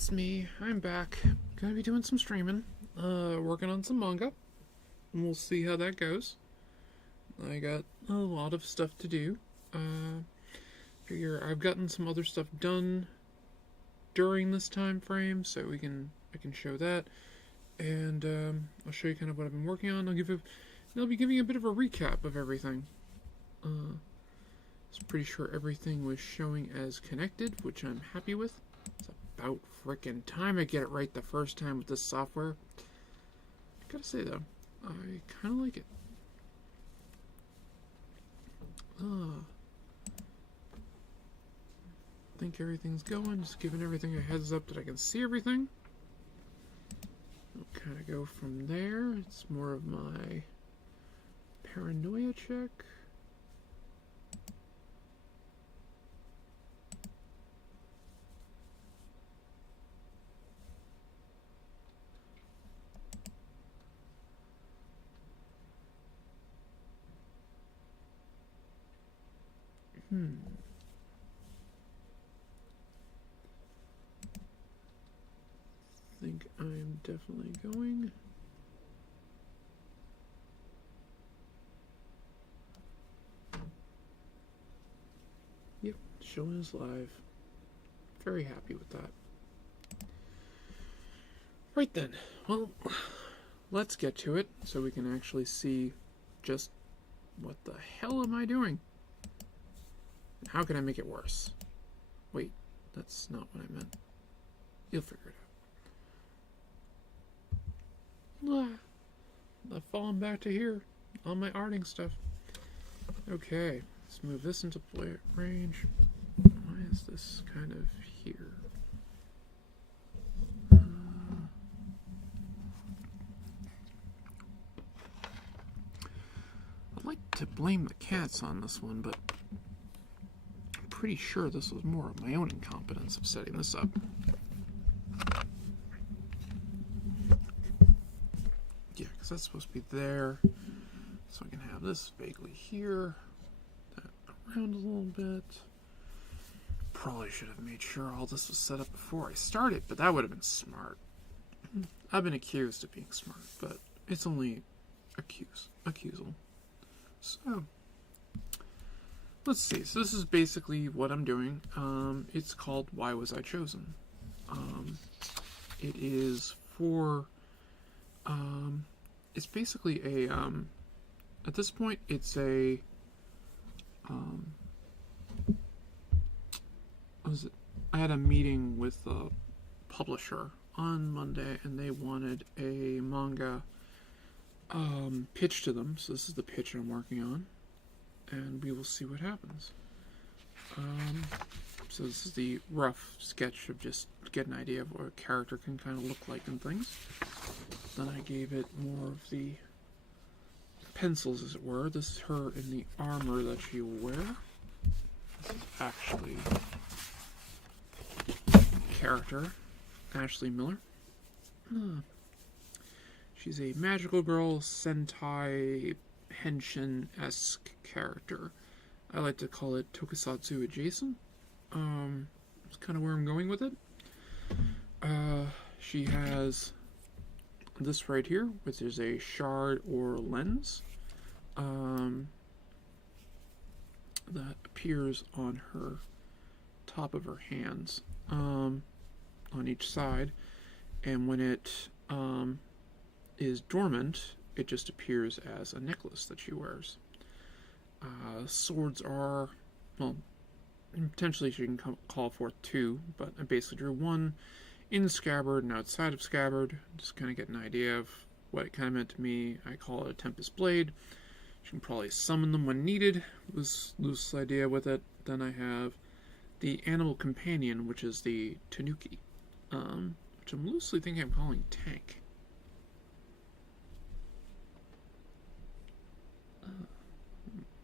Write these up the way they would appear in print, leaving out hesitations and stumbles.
It's me. I'm back. Gonna be doing some streaming. Working on some manga. And we'll see how that goes. I got a lot of stuff to do. Figure I've gotten some other stuff done during this time frame, so I can show that. And I'll show you kind of what I've been working on. I'll be giving a bit of a recap of everything. I'm pretty sure everything was showing as connected, which I'm happy with. It's about frickin' time I get it right the first time with this software. I gotta say though, I kind of like it. I think everything's going, just giving everything a heads up that I can see everything. I'll kind of go from there. It's more of my paranoia check. I think I'm definitely going. Yep, showing is live. Very happy with that. Right then, well, let's get to it so we can actually see just what the hell am I doing? And how can I make it worse? Wait, that's not what I meant. You'll figure it out. I've fallen back to here on my arting stuff. Okay, let's move this into play range. Why is this kind of here? I'd like to blame the cats on this one, but I'm pretty sure this was more of my own incompetence of setting this up. Yeah, because that's supposed to be there. So I can have this vaguely here. That around a little bit. Probably should have made sure all this was set up before I started, but that would have been smart. I've been accused of being smart, but it's only accusal. So, let's see. So this is basically what I'm doing. It's called Why Was I Chosen? It is for, it's basically a, at this point, it's a, I had a meeting with the publisher on Monday, and they wanted a manga pitch to them. So this is the pitch I'm working on, and we will see what happens. So this is the rough sketch of just get an idea of what a character can kind of look like and things. Then I gave it more of the pencils, as it were. This is her in the armor that she will wear. This is actually character, Ashley Miller. She's a magical girl, Sentai Henshin-esque character. I like to call it Tokusatsu adjacent. That's kind of where I'm going with it. She has this right here, which is a shard or lens that appears on her top of her hands on each side, and when it is dormant, it just appears as a necklace that she wears. Swords are, well, potentially she can call forth two, but I basically drew one in scabbard and outside of scabbard, just kind of get an idea of what it kind of meant to me. I call it a Tempest Blade. She can probably summon them when needed, loose idea with it. Then I have the Animal Companion, which is the Tanuki, which I'm loosely thinking I'm calling Tank.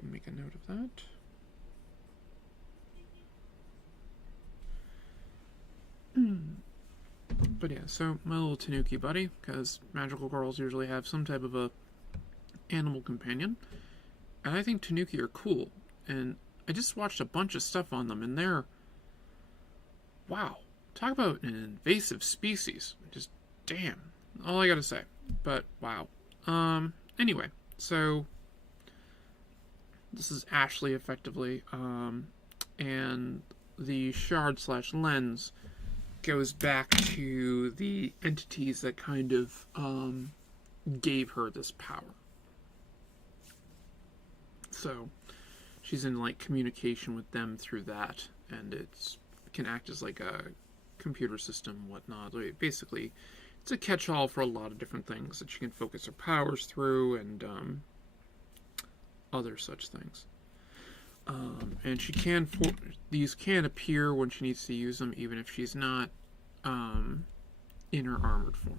Make a note of that. But yeah, so my little Tanuki buddy, because magical girls usually have some type of a animal companion, and I think Tanuki are cool, and I just watched a bunch of stuff on them, and they're, wow, Talk about an invasive species. Just damn. All I gotta say. But wow. Anyway, so this is Ashley effectively. And the shard slash lens goes back to the entities that kind of gave her this power. So she's in like communication with them through that, and it can act as like a computer system, whatnot. Basically, it's a catch-all for a lot of different things that she can focus her powers through, and other such things. And she can these can appear when she needs to use them, even if she's not in her armored form.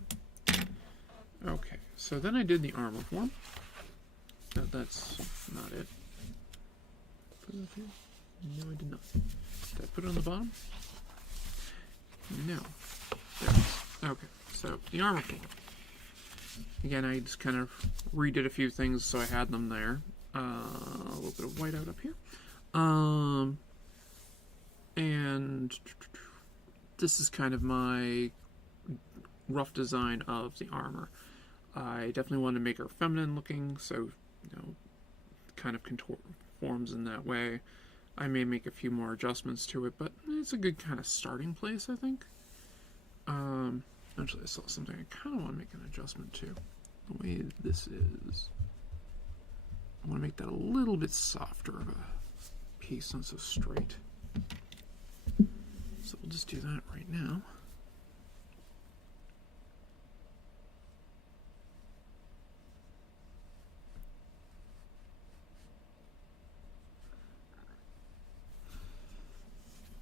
Okay, so then I did the armor form. No, that's not it. Put it up here? No, I did not. Did I put it on the bottom? No. There it is. Okay, so the armor form. Again, I just kind of redid a few things so I had them there. A little bit of whiteout up here. And this is kind of my rough design of the armor. I definitely wanted to make her feminine looking, so, kind of conforms in that way. I may make a few more adjustments to it, but it's a good kind of starting place, I think. Actually, I saw something I kind of want to make an adjustment to. The way this is, I want to make that a little bit softer of a piece, not so straight. So we'll just do that right now.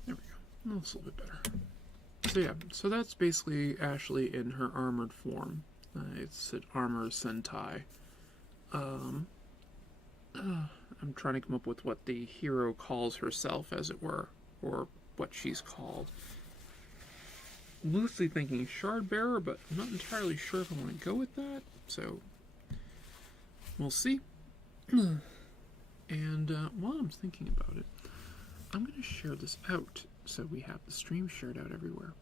There we go. That's a little bit better. So yeah, so that's basically Ashley in her armored form. It's an armor Sentai. I'm trying to come up with what the hero calls herself, as it were, or what she's called. Loosely thinking Shard Bearer, but I'm not entirely sure if I want to go with that, so we'll see. And while I'm thinking about it, I'm going to share this out so we have the stream shared out everywhere.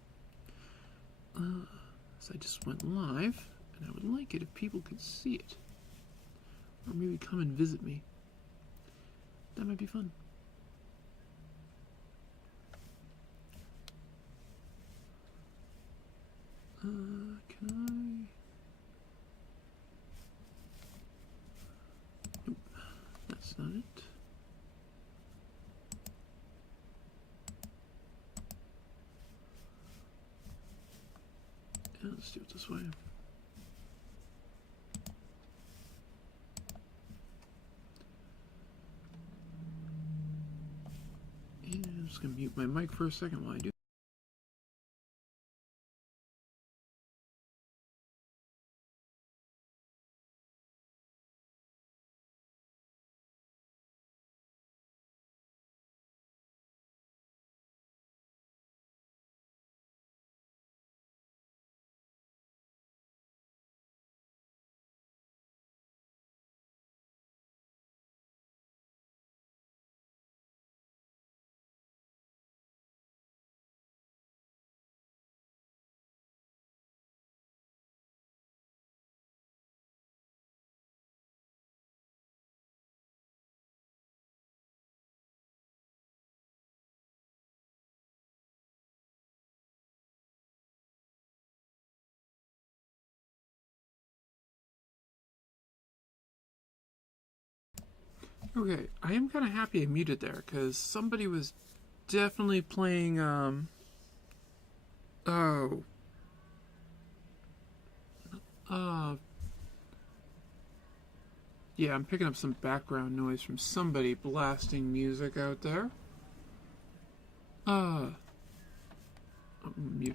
So I just went live, and I would like it if people could see it. Or maybe come and visit me. That might be fun. Can I? Nope, that's not it. Yeah, let's do it this way. And I'm just going to mute my mic for a second while I do. Okay, I am kind of happy I muted there, because somebody was definitely playing, yeah, I'm picking up some background noise from somebody blasting music out there. Mute.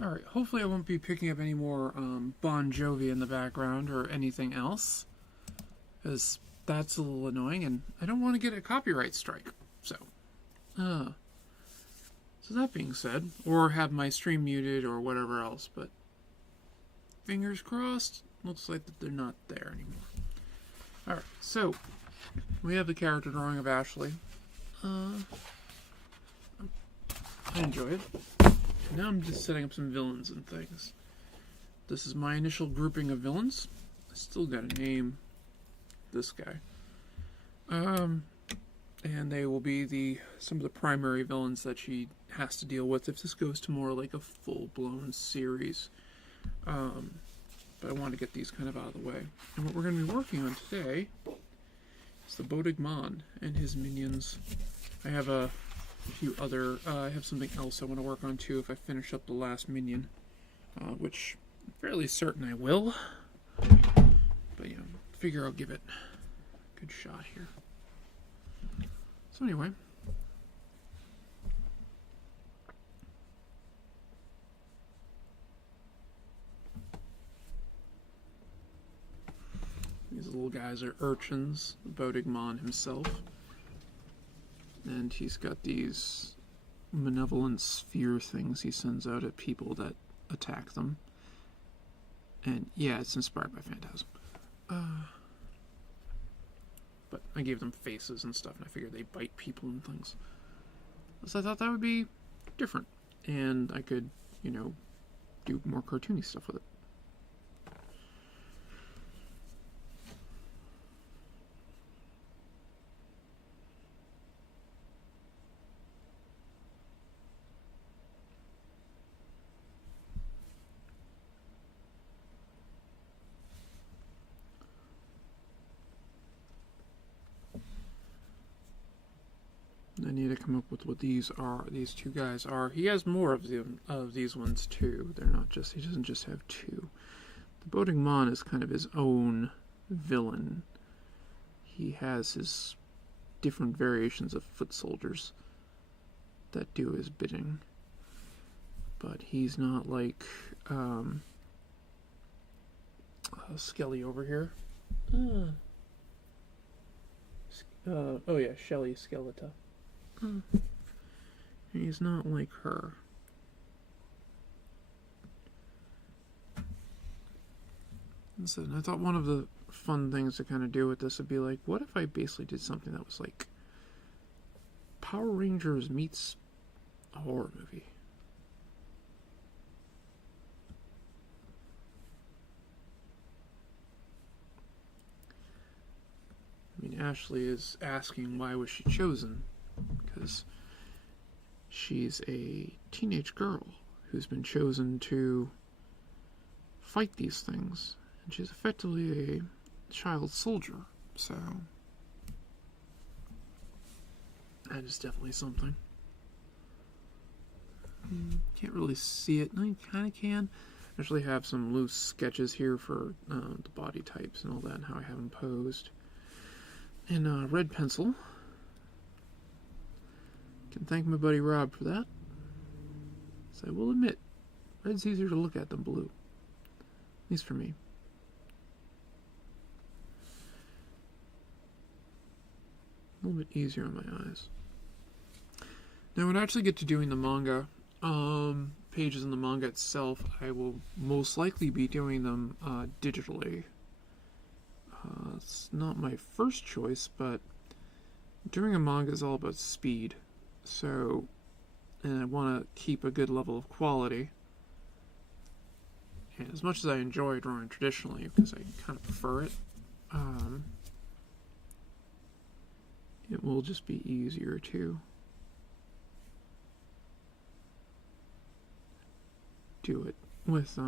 Alright, hopefully I won't be picking up any more Bon Jovi in the background or anything else, because that's a little annoying, and I don't want to get a copyright strike. So that being said, or have my stream muted or whatever else, but fingers crossed, looks like that they're not there anymore. Alright, so we have the character drawing of Ashley. I enjoy it. Now I'm just setting up some villains and things. This is my initial grouping of villains. I still gotta name this guy. And they will be some of the primary villains that she has to deal with if this goes to more like a full-blown series. But I want to get these kind of out of the way. And what we're going to be working on today is the Bodigman and his minions. I have a few other... I have something else I want to work on too if I finish up the last minion. Which I'm fairly certain I will. But, figure I'll give it a good shot here. So anyway... These little guys are urchins, Bodigman himself. And he's got these malevolent sphere things he sends out at people that attack them. And yeah, it's inspired by Phantasm. But I gave them faces and stuff, and I figured they bite people and things. So I thought that would be different. And I could, do more cartoony stuff with it. I need to come up with what these are. These two guys are. He has more of these ones too. They're not just. He doesn't just have two. The Bodigman is kind of his own villain. He has his different variations of foot soldiers that do his bidding. But he's not like Skelly over here. Oh yeah, Shelly Skeletor. He's not like her. And I thought one of the fun things to kind of do with this would be like, what if I basically did something that was like Power Rangers meets a horror movie? I mean, Ashley is asking why was she chosen? Because she's a teenage girl who's been chosen to fight these things, and she's effectively a child soldier, so that is definitely something. Can't really see it. No, you kind of can. I actually have some loose sketches here for the body types and all that, and how I have them posed. And red pencil. Can thank my buddy Rob for that. So I will admit, red's easier to look at than blue. At least for me. A little bit easier on my eyes. Now when I actually get to doing the manga, pages in the manga itself, I will most likely be doing them digitally. It's not my first choice, but doing a manga is all about speed. So, and I want to keep a good level of quality. And as much as I enjoy drawing traditionally, because I kind of prefer it, it will just be easier to do it with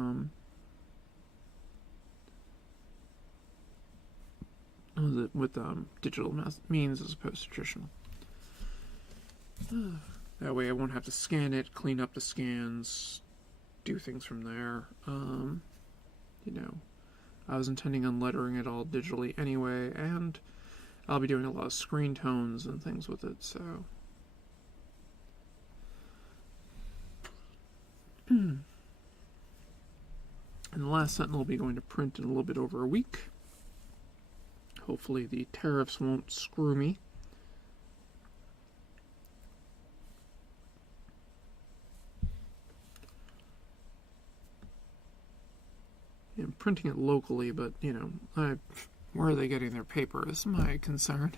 digital means as opposed to traditional. That way I won't have to scan it, clean up the scans, do things from there. I was intending on lettering it all digitally anyway, and I'll be doing a lot of screen tones and things with it, so... And the last Sentinel will be going to print in a little bit over a week. Hopefully the tariffs won't screw me. I'm printing it locally, but, you know, where are they getting their paper is my concern.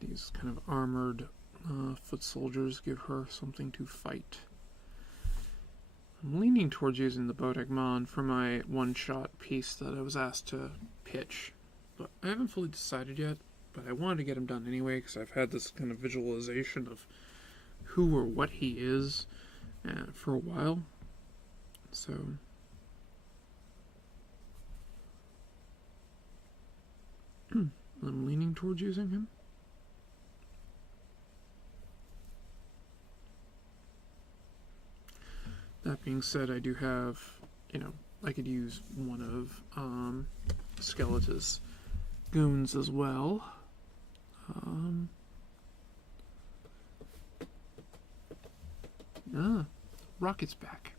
These kind of armored foot soldiers give her something to fight. I'm leaning towards using the Bodegmon for my one-shot piece that I was asked to pitch, but I haven't fully decided yet. But I wanted to get him done anyway because I've had this kind of visualization of who or what he is for a while. So I'm leaning towards using him. That being said, I do have, you know, I could use one of Skeletor's goons as well. Rocket's back.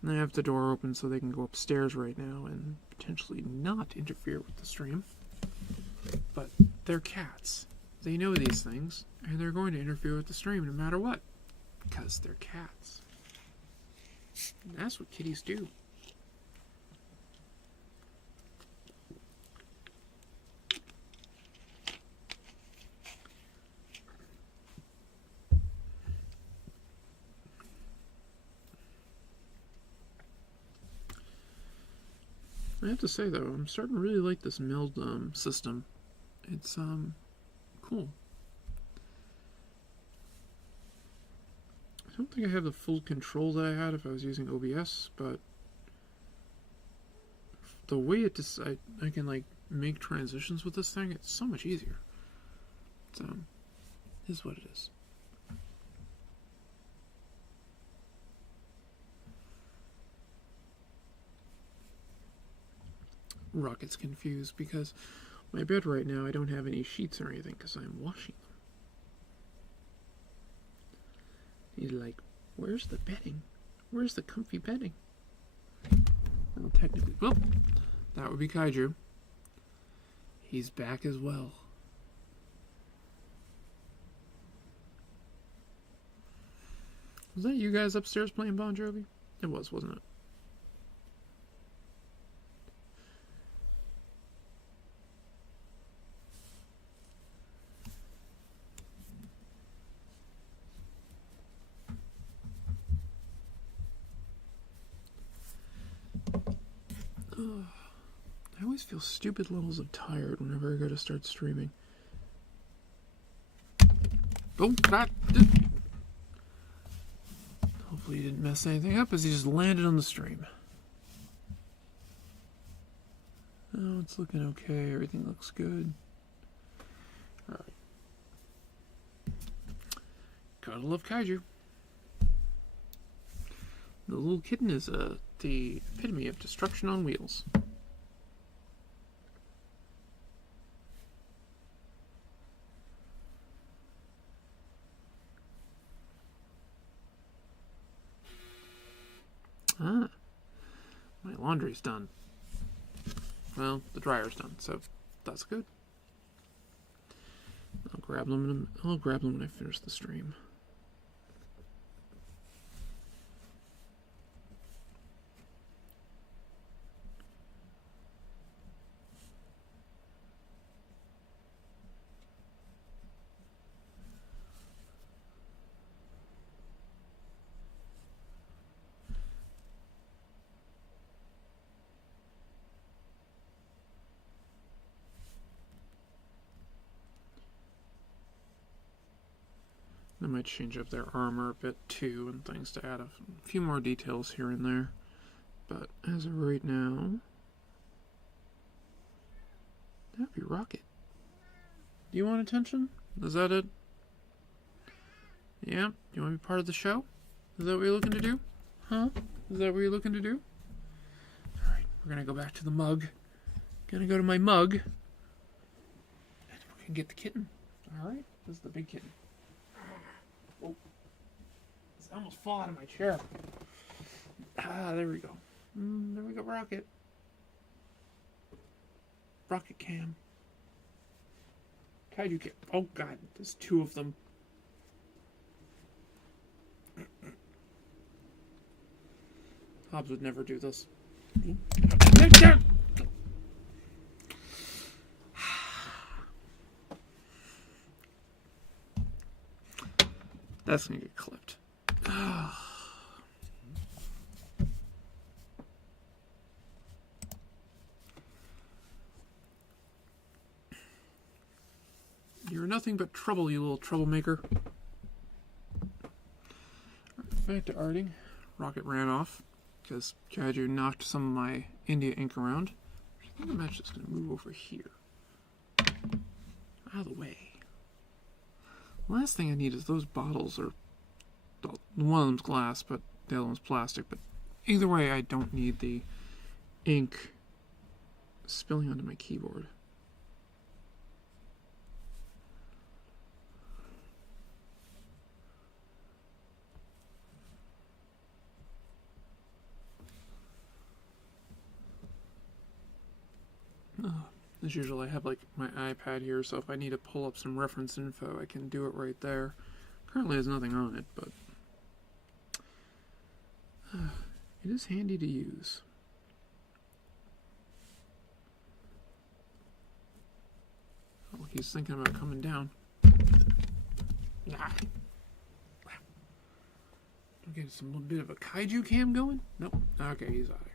And I have the door open so they can go upstairs right now and potentially not interfere with the stream. But they're cats. They know these things, and they're going to interfere with the stream no matter what. Because they're cats. And that's what kitties do. I have to say though, I'm starting to really like this meld system. It's cool. I don't think I have the full control that I had if I was using OBS, but the way it just I can like make transitions with this thing, it's so much easier. So, is what it is. Rocket's confused because my bed right now, I don't have any sheets or anything because I'm washing them. He's like, where's the bedding? Where's the comfy bedding? Well, technically, well, that would be Kaiju. He's back as well. Was that you guys upstairs playing Bon Jovi? It was, wasn't it? I always feel stupid levels of tired whenever I go to start streaming. Oh, that did. Hopefully he didn't mess anything up as he just landed on the stream. Oh, it's looking okay. Everything looks good. Alright. Gotta love Kaiju. The little kitten is the epitome of destruction on wheels. Ah, my laundry's done. Well, the dryer's done, so that's good. I'll grab them when I finish the stream. I might change up their armor a bit too and things to add a few more details here and there. but as of right now, that'd be Rocket. Do you want attention? Is that it? Yeah? You want to be part of the show? Is that what you're looking to do? Huh? Is that what you're looking to do? Alright, we're gonna go back to the mug. Gonna go to my mug. And we're gonna get the kitten. Alright? This is the big kitten. Oh. I almost fall out of my chair. Ah, there we go. There we go, Rocket. Rocket Cam. Kaiju Cam. Oh god, there's two of them. Hobbs would never do this. That's gonna get clipped. You're nothing but trouble, you little troublemaker. Back to arting. Rocket ran off because Kaiju knocked some of my India ink around. I think I'm actually just going to move over here. Out of the way. Last thing I need is those bottles, or well, one of them's glass, but the other one's plastic. But either way, I don't need the ink spilling onto my keyboard. As usual, I have like my iPad here, so if I need to pull up some reference info, I can do it right there. Currently, there's nothing on it, but it is handy to use. Oh, he's thinking about coming down. Okay, some little bit of a kaiju cam going? Nope. Okay, he's out of here.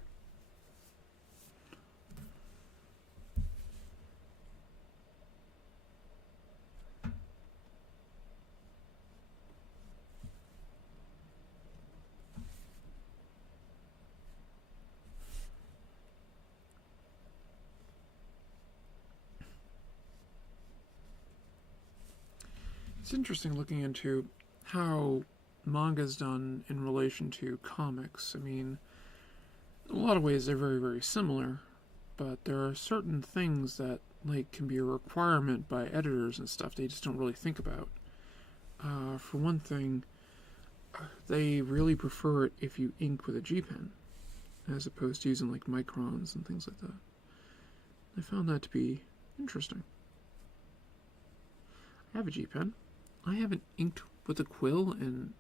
It's interesting looking into how manga's done in relation to comics. I mean, in a lot of ways they're very, very similar, but there are certain things that like can be a requirement by editors and stuff they just don't really think about. For one thing, they really prefer it if you ink with a G pen, as opposed to using like microns and things like that. I found that to be interesting. I have a G pen. I haven't inked with a quill in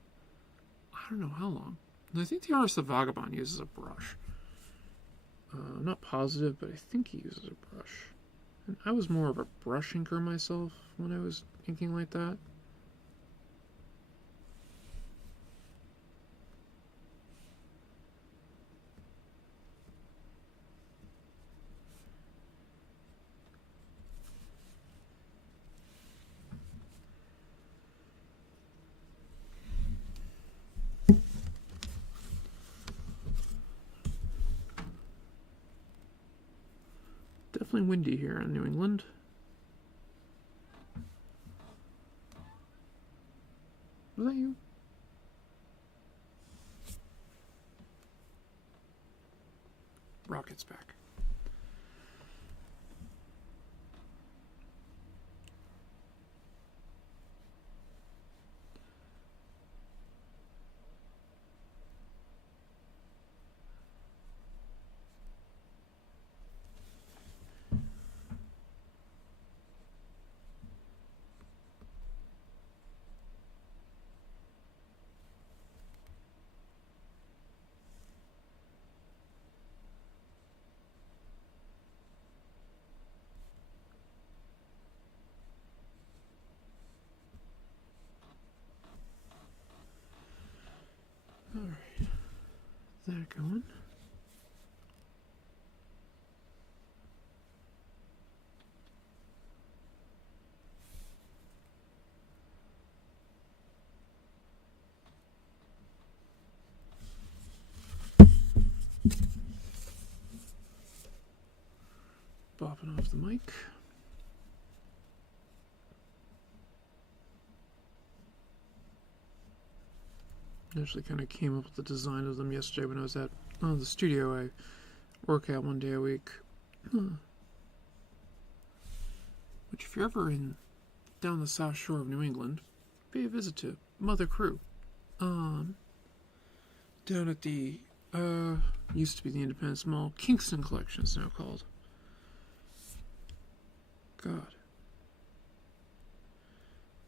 I don't know how long. And I think the artist of Vagabond uses a brush. I'm not positive, but I think he uses a brush. And I was more of a brush inker myself when I was inking like that. Definitely windy here in New England. Was that you? Rocket's back. Alright, that going. think. I actually kind of came up with the design of them yesterday when I was at the studio I work at 1 day a week. Which, if you're ever down the south shore of New England, pay a visit to Mother Crew. Down at the used to be the Independence Mall, Kingston Collection is now called. God.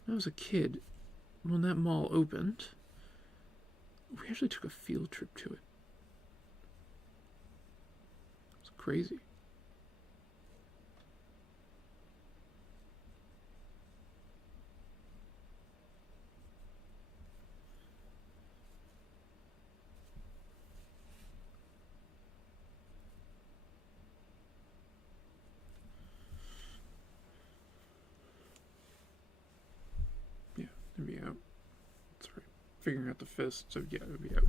When I was a kid, when that mall opened, we actually took a field trip to it. It's crazy. Yeah, it'd be out. That's right. Figuring out the fist, so yeah, it would be out.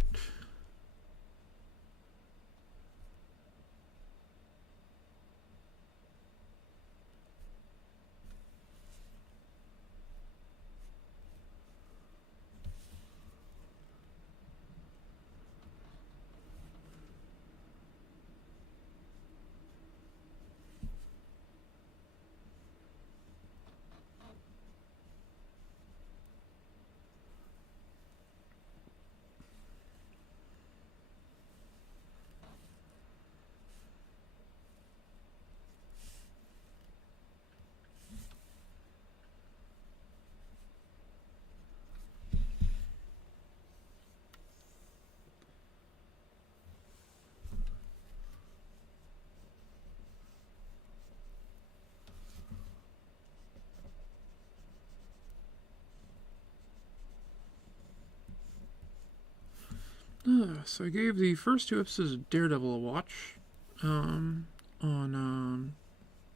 So I gave the first 2 episodes of Daredevil a watch on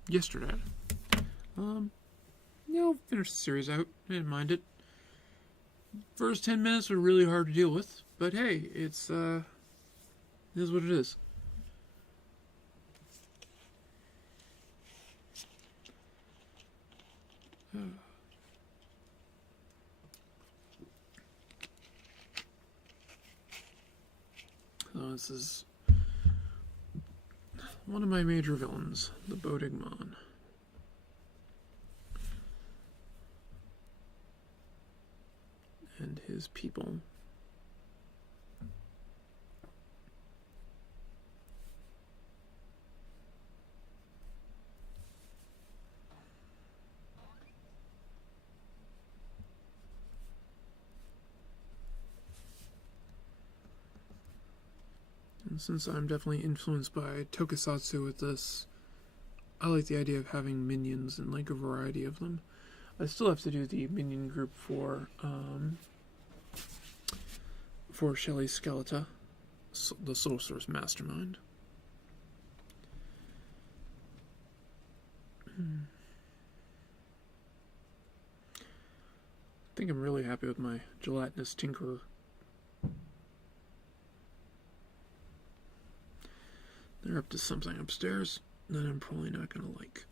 yesterday. Finished the series out. I didn't mind it. First 10 minutes were really hard to deal with, but hey, it is what it is. This is one of my major villains, the Bodigmon. And his people. And since I'm definitely influenced by tokusatsu with this, I like the idea of having minions and like a variety of them. I still have to do the minion group for Shelly Skeleta, the Soul Source Mastermind. I think I'm really happy with my gelatinous Tinkerer. They're up to something upstairs that I'm probably not going to like.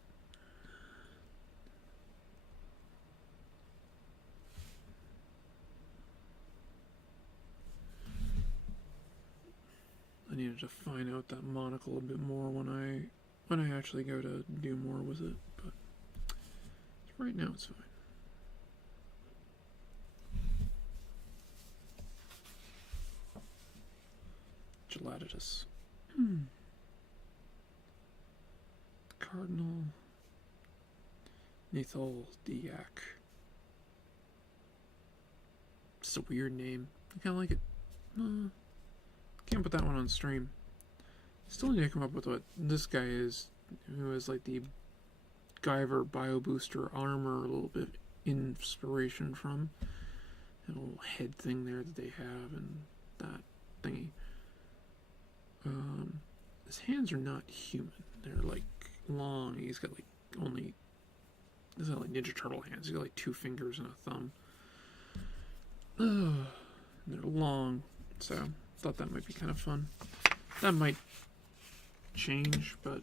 I needed to find out that monocle a bit more when I actually go to do more with it, but right now it's fine. Gelatitus. Cardinal Nathal Diak. It's a weird name. I kind of like it. Can't put that one on stream. Still need to come up with what this guy is, who is like the Guyver Bio Booster armor, a little bit inspiration from. A little head thing there that they have, and that thingy. His hands are not human. They're like long. He's got like Ninja Turtle hands. He's got like 2 fingers and a thumb. They're long, so thought that might be kind of fun. That might change, but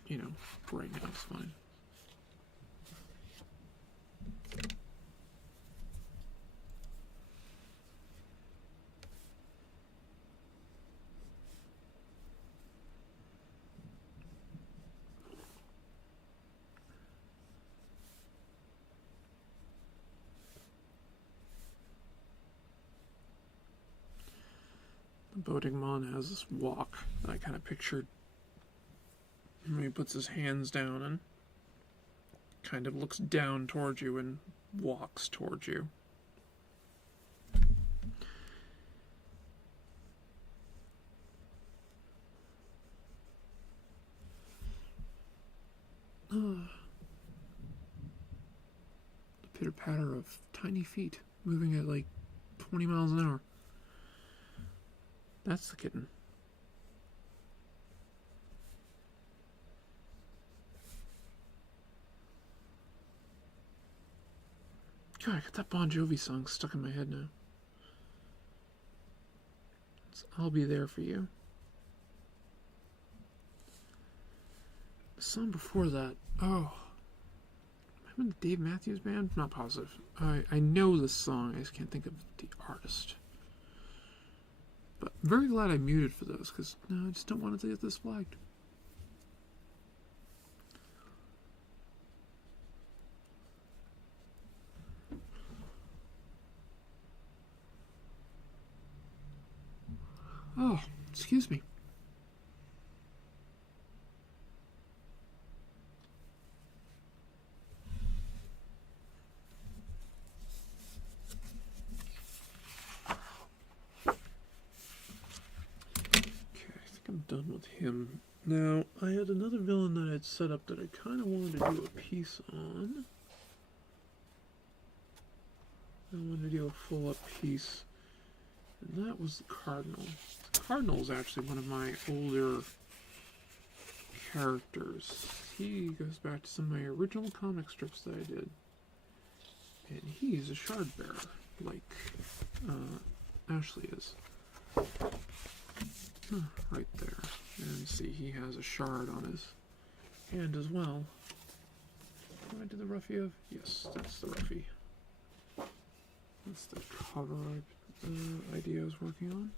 for right now it's fine. Bodhigmon has this walk that I kind of pictured. When he puts his hands down and kind of looks down towards you and walks towards you. The pitter-patter of tiny feet moving at like 20 miles an hour. That's the kitten. God, I got that Bon Jovi song stuck in my head now. I'll Be There For You. The song before that, oh, I'm in the Dave Matthews Band? Not positive. I know this song, I just can't think of the artist. But I'm very glad I muted for those, because no, I just don't want it to get this flagged. Oh, excuse me. I'm done with him. Now, I had another villain that I had set up that I kind of wanted to do a piece on. I wanted to do a full-up piece, and that was the Cardinal. The Cardinal is actually one of my older characters. He goes back to some of my original comic strips that I did. And he's a shard bearer, like Ashley is. Right there. And see, he has a shard on his hand as well. What I did the roughie of? Yes, that's the roughie. That's the cover idea I was working on.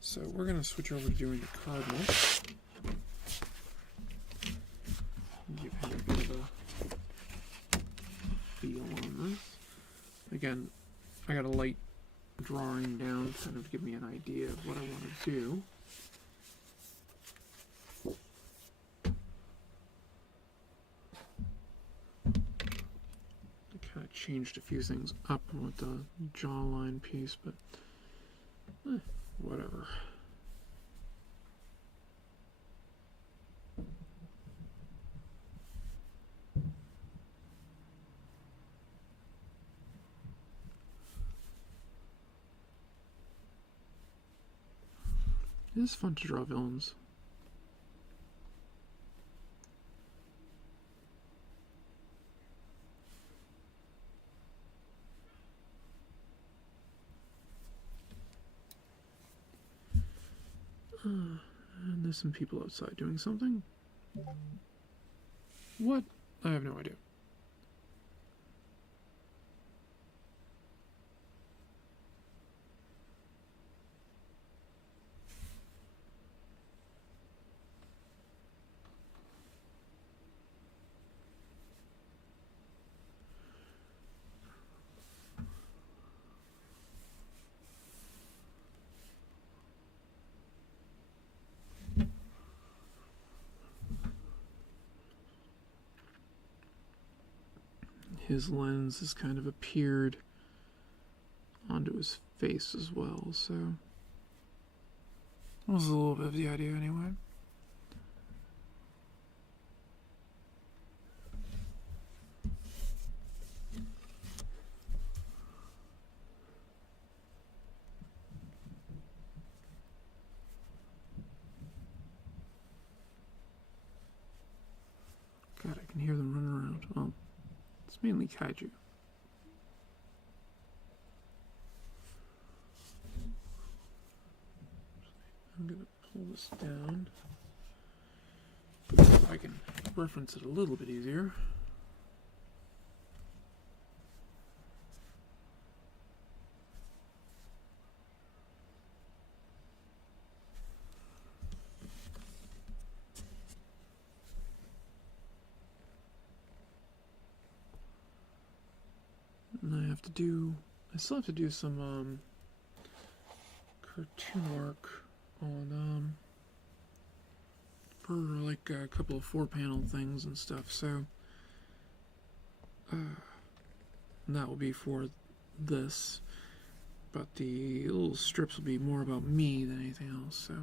So we're going to switch over to doing the Cardinal. Give him a bit of a feel on this. Again, I got a light drawing down to kind of give me an idea of what I want to do. I kind of changed a few things up with the jawline piece, but whatever. It is fun to draw villains. And there's some people outside doing something. What? I have no idea. His lens has kind of appeared onto his face as well, so that was a little bit of the idea anyway. God, I can hear them running around. Well, it's mainly kaiju. I'm going to pull this down so I can reference it a little bit easier. And I still have to do some cartoon arc on for like a couple of 4-panel things and stuff. So that will be for this, but the little strips will be more about me than anything else. So.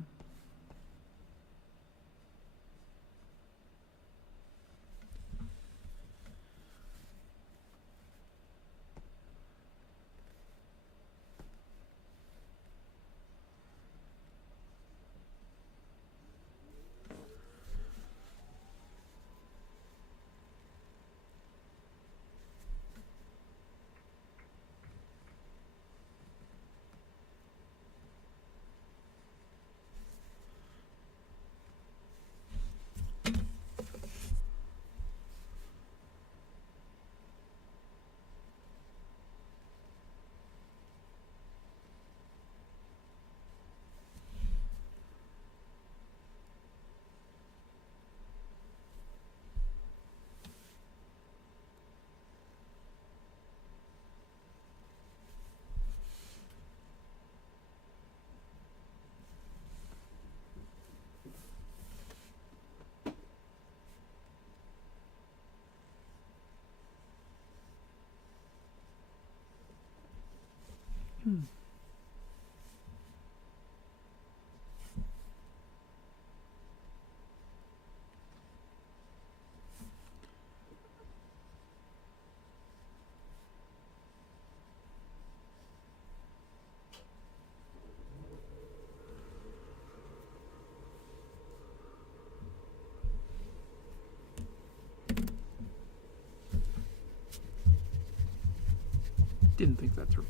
Didn't think that through.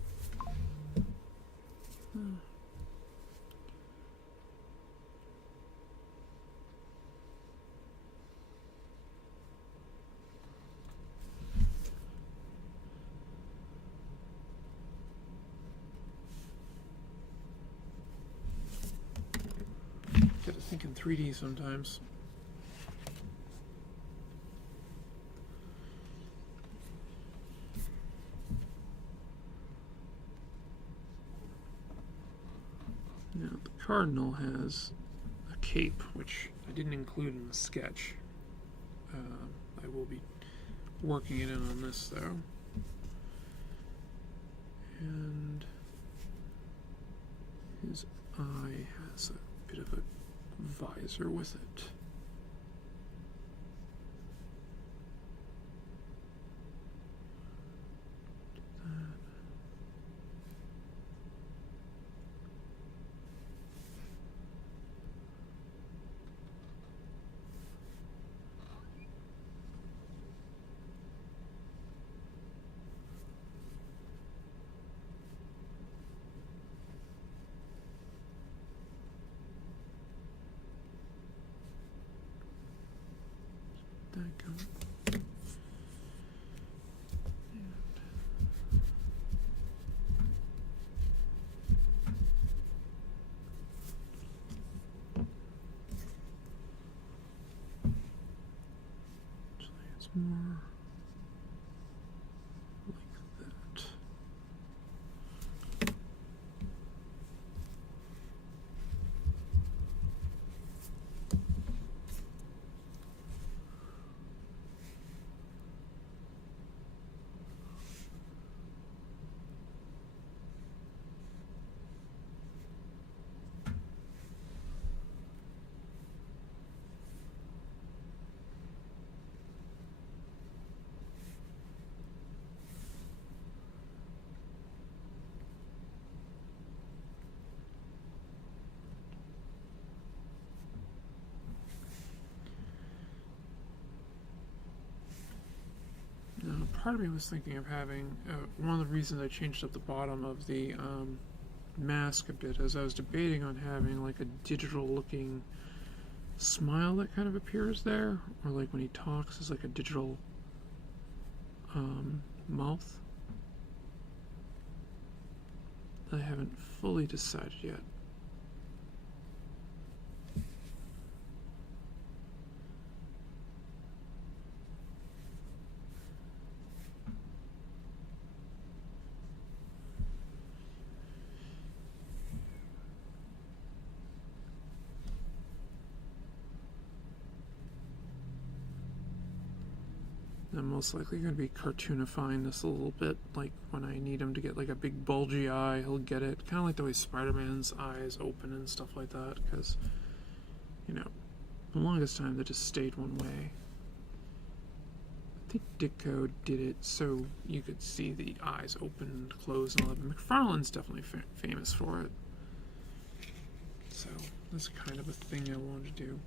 Got to think in 3D sometimes. Now, the cardinal has a cape, which I didn't include in the sketch. I will be working it in on this, though. And his eye has a bit of a visor with it. That go. Actually, it's more like that. Now, part of me was thinking of having, one of the reasons I changed up the bottom of the mask a bit is I was debating on having like a digital looking smile that kind of appears there, or like when he talks is like a digital mouth. I haven't fully decided yet. I'm most likely going to be cartoonifying this a little bit, like when I need him to get like a big bulgy eye, he'll get it. Kind of like the way Spider-Man's eyes open and stuff like that, because, you know, the longest time they just stayed one way. I think Ditko did it so you could see the eyes open and close and all that. McFarlane's definitely famous for it. So that's kind of a thing I wanted to do.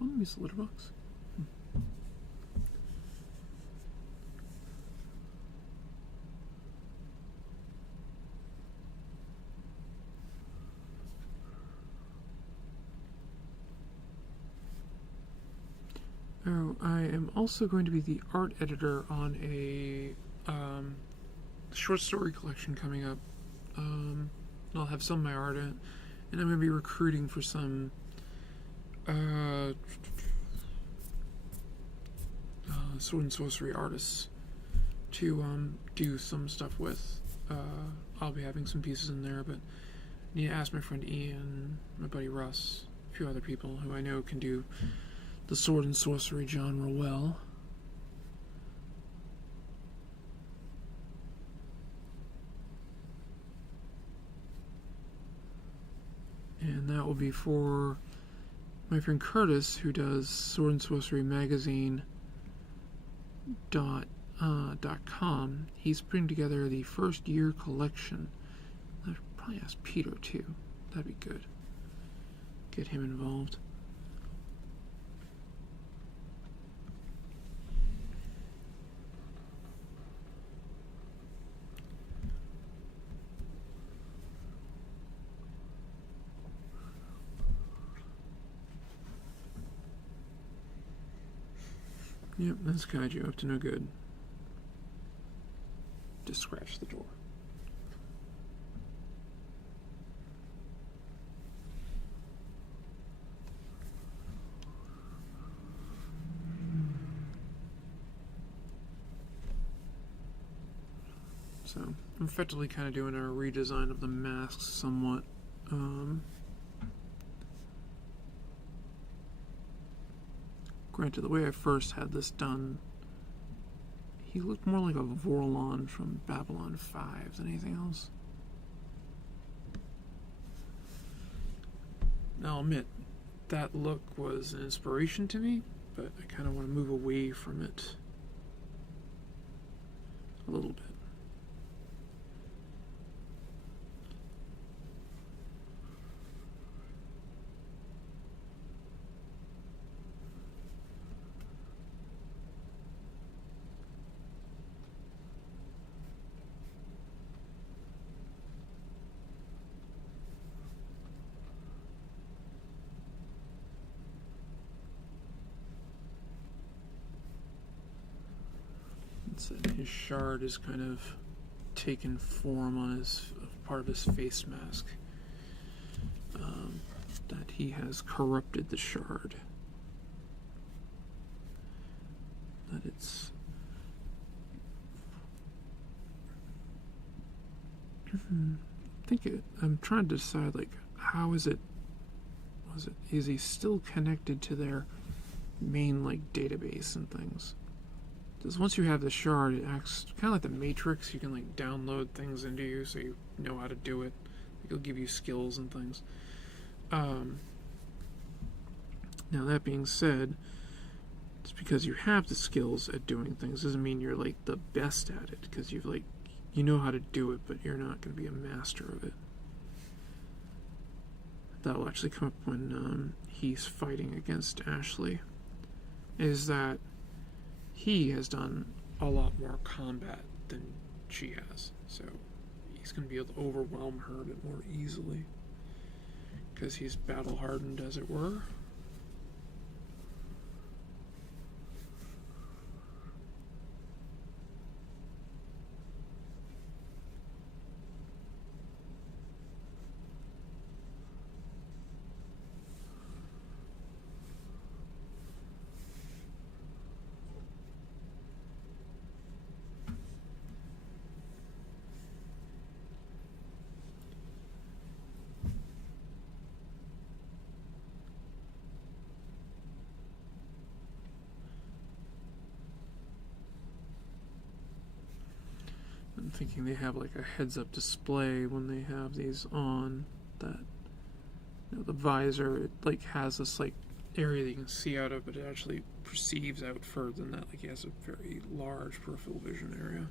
Let me use the litter box. Oh, I am also going to be the art editor on a short story collection coming up. I'll have some of my art in it, and I'm going to be recruiting for some sword and sorcery artists to do some stuff with. I'll be having some pieces in there, but I need to ask my friend Ian, my buddy Russ, a few other people who I know can do the sword and sorcery genre well. And that will be for my friend Curtis, who does Sword and Sorcery Magazine .com. He's putting together the first year collection. I should probably ask Peter too. That'd be good. Get him involved. Yep, that's Kaiju up to no good. Just scratch the door. So, I'm effectively kind of doing a redesign of the masks somewhat. Granted, the way I first had this done, he looked more like a Vorlon from Babylon 5 than anything else. Now, I'll admit, that look was an inspiration to me, but I kind of want to move away from it a little bit. His shard is kind of taken form on his part of his face mask. That he has corrupted the shard. That it's I'm trying to decide, like, how is is he still connected to their main, like, database and things? Because once you have the shard, it acts kind of like the Matrix. You can like download things into you so you know how to do it. It'll give you skills and things. Now that being said, just because you have the skills at doing things doesn't mean you're like the best at it. Because you've like, you know how to do it, but you're not going to be a master of it. That will actually come up when he's fighting against Ashley. Is that he has done a lot more combat than she has, so he's going to be able to overwhelm her a bit more easily because he's battle hardened, as it were. I'm thinking they have like a heads-up display when they have these on, that the visor, it like has this like area that you can see out of, but it actually perceives out further than that. Like he has a very large peripheral vision area.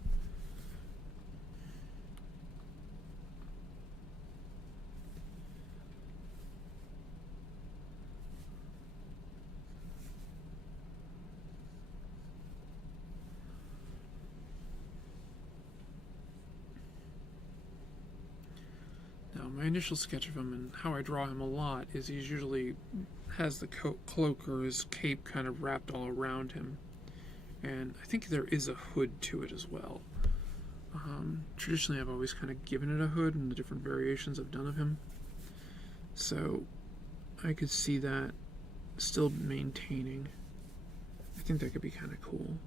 My initial sketch of him and how I draw him a lot is he's usually has the cloak or his cape kind of wrapped all around him, and I think there is a hood to it as well. Traditionally I've always kind of given it a hood in the different variations I've done of him, so I could see that still maintaining. I think that could be kind of cool.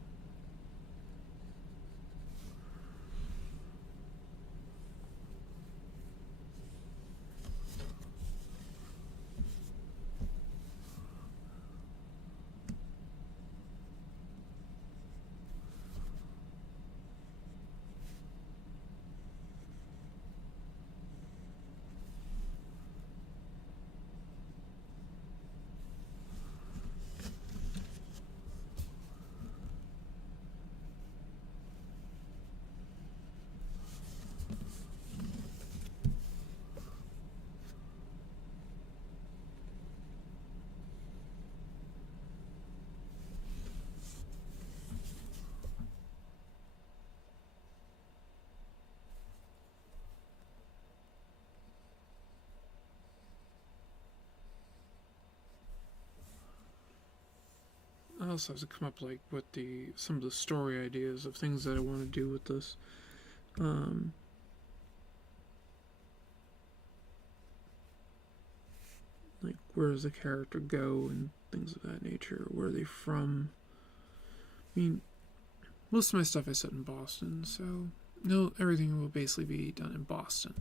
I also have to come up like with some of the story ideas of things that I want to do with this. Like where does the character go and things of that nature. Where are they from? I mean, most of my stuff I set in Boston, so everything will basically be done in Boston.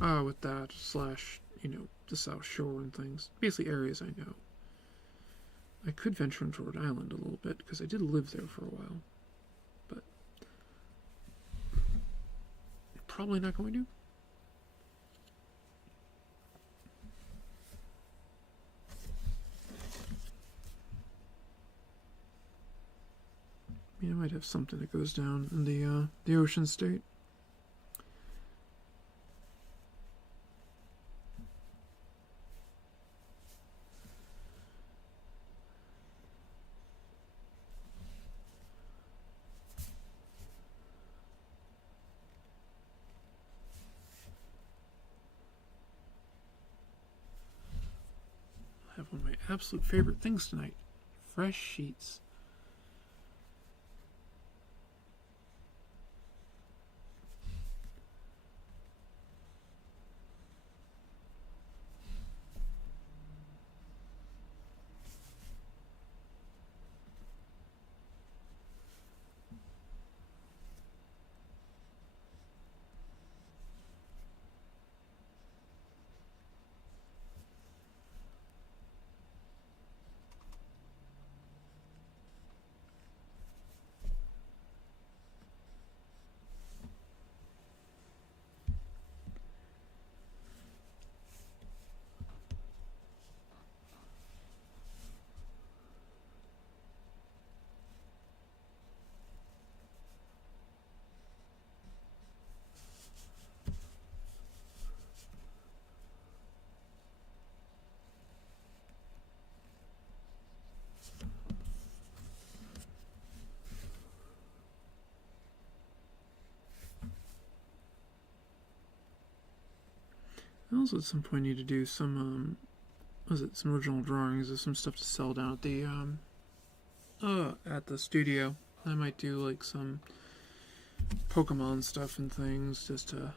With that / the South Shore and things, basically areas I know. I could venture into Rhode Island a little bit, because I did live there for a while. But probably not going to. I mean, I might have something that goes down in the Ocean State. I have one of my absolute favorite things tonight. Fresh sheets. also at some point need to do some, some original drawings of some stuff to sell down at the studio. I might do like some Pokemon stuff and things just to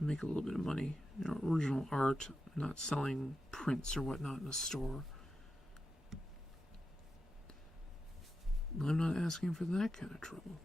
make a little bit of money. Original art, not selling prints or whatnot in a store. I'm not asking for that kind of trouble.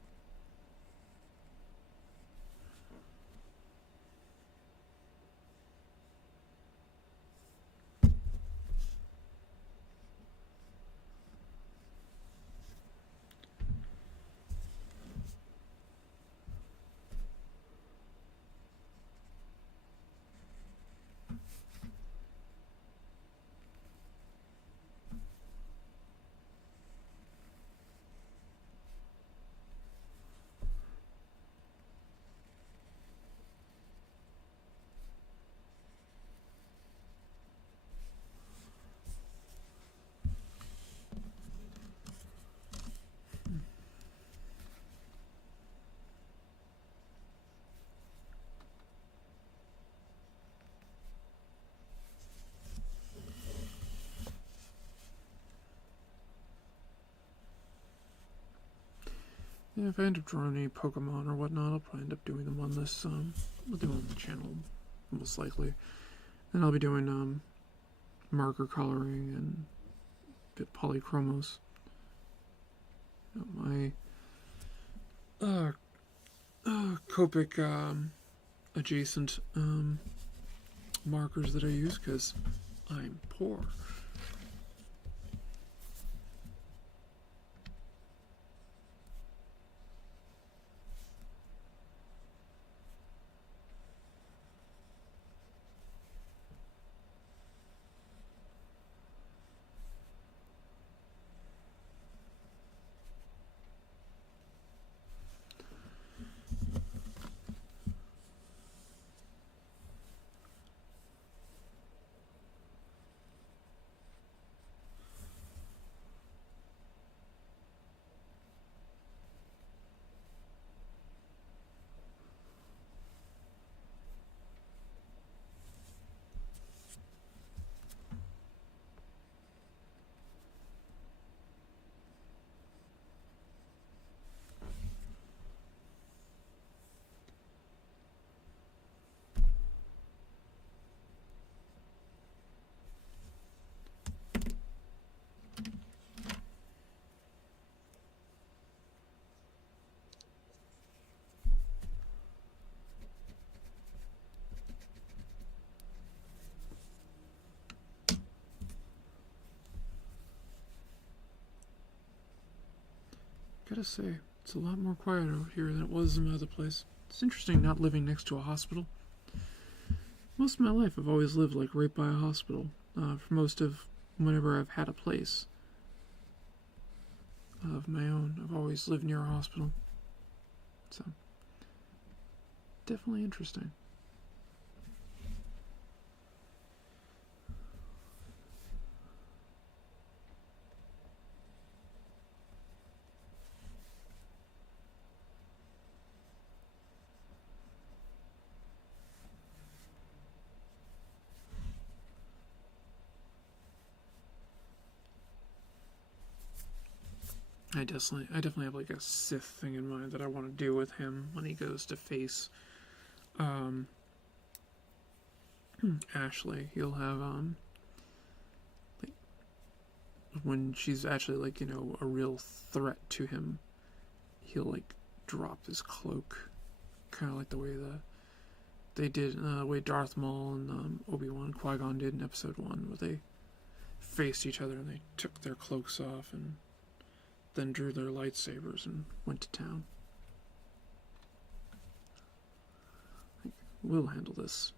Yeah, if I end up drawing any Pokemon or whatnot, I'll probably end up doing them on this, I'll do them on the channel, most likely. And I'll be doing, marker coloring and a bit polychromos. My, Copic, adjacent, markers that I use, because I'm poor. Gotta say, it's a lot more quiet out here than it was in my other place. It's interesting not living next to a hospital. Most of my life I've always lived like right by a hospital. For most of whenever I've had a place of my own, I've always lived near a hospital. So, definitely interesting. I definitely have like a Sith thing in mind that I want to do with him when he goes to face Ashley. He'll have like, when she's actually like, a real threat to him, he'll like drop his cloak, kind of like the way they did, the way Darth Maul and Obi-Wan Qui-Gon did in Episode 1, where they faced each other and they took their cloaks off and then drew their lightsabers and went to town. We'll handle this.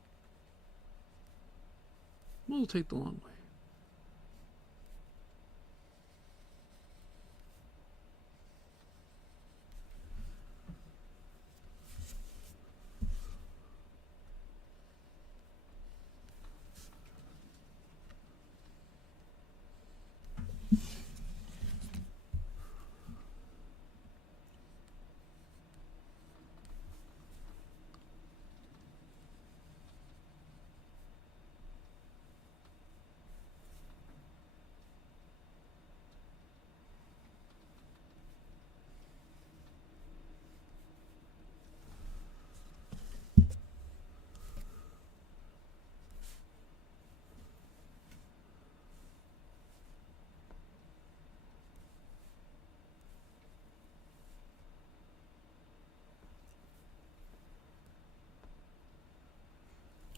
We'll take the long way.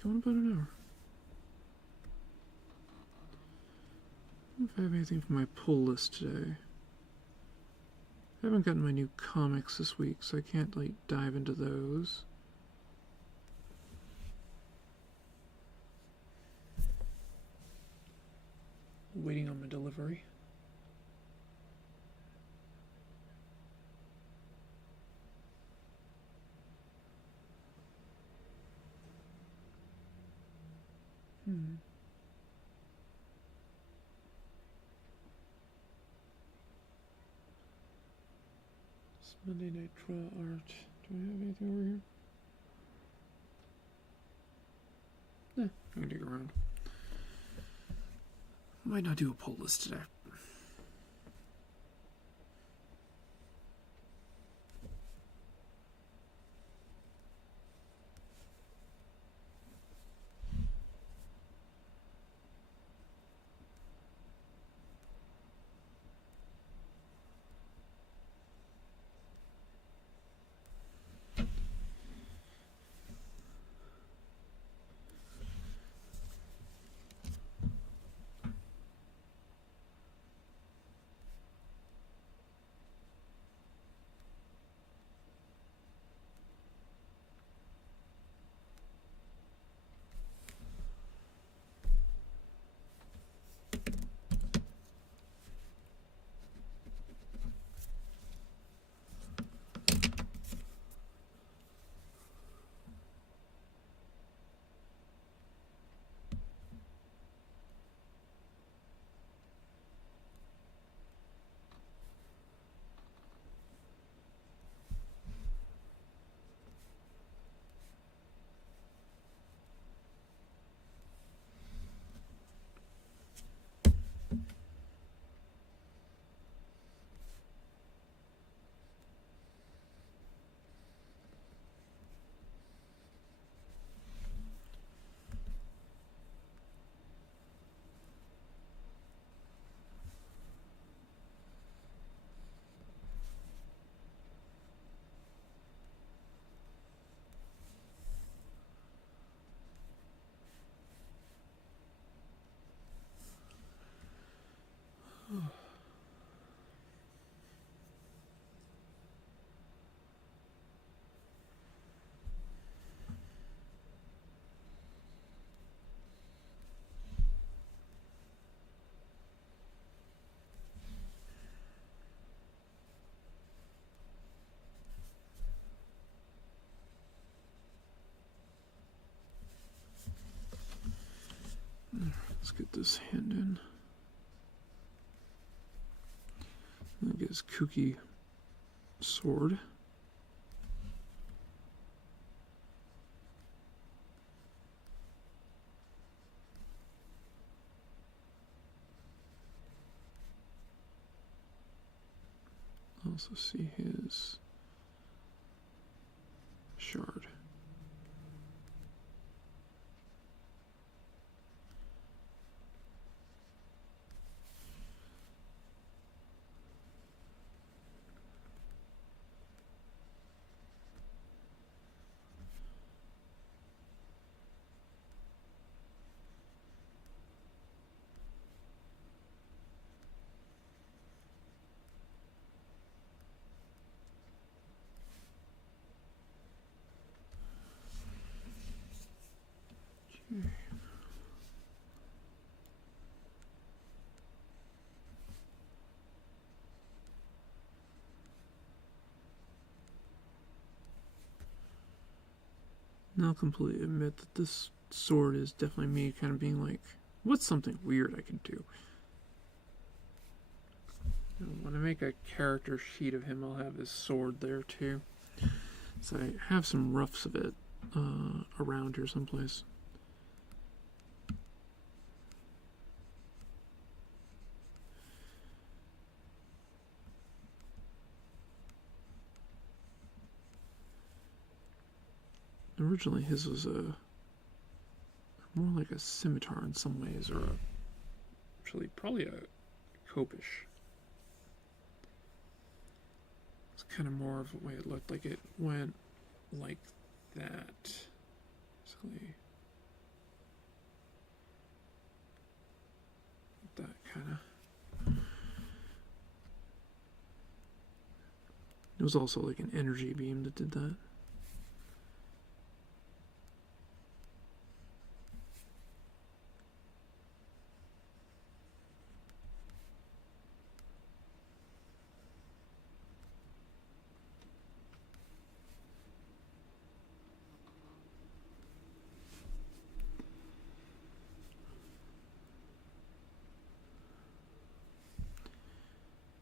Going about an hour. I don't know if I have anything for my pull list today. I haven't gotten my new comics this week, so I can't like dive into those. Waiting on my delivery. It's Monday Night Draw Art. Do I have anything over here? Nah, I'm gonna dig around. Might not do a pull list today. Let's get this hand in. Look at his kooky sword. Also see his shard. Now I'll completely admit that this sword is definitely me kind of being like, what's something weird I can do? You know, when I make a character sheet of him, I'll have his sword there too. So I have some roughs of it around here someplace. Originally his was more like a scimitar in some ways, or actually probably a copish. It's kind of more of the way it looked like it went like that. Basically, kind of. It was also like an energy beam that did that.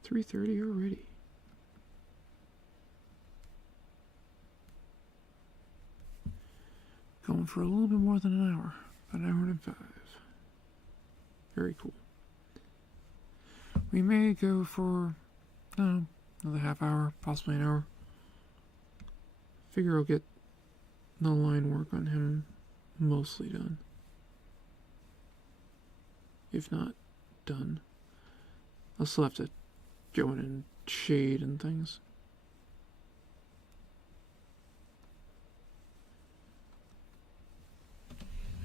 $3:30 already. Going for a little bit more than an hour. About an hour and 5. Very cool. We may go for, I don't know, another half hour, possibly an hour. Figure I'll get the line work on him mostly done. If not done. I'll still have to go in and shade and things.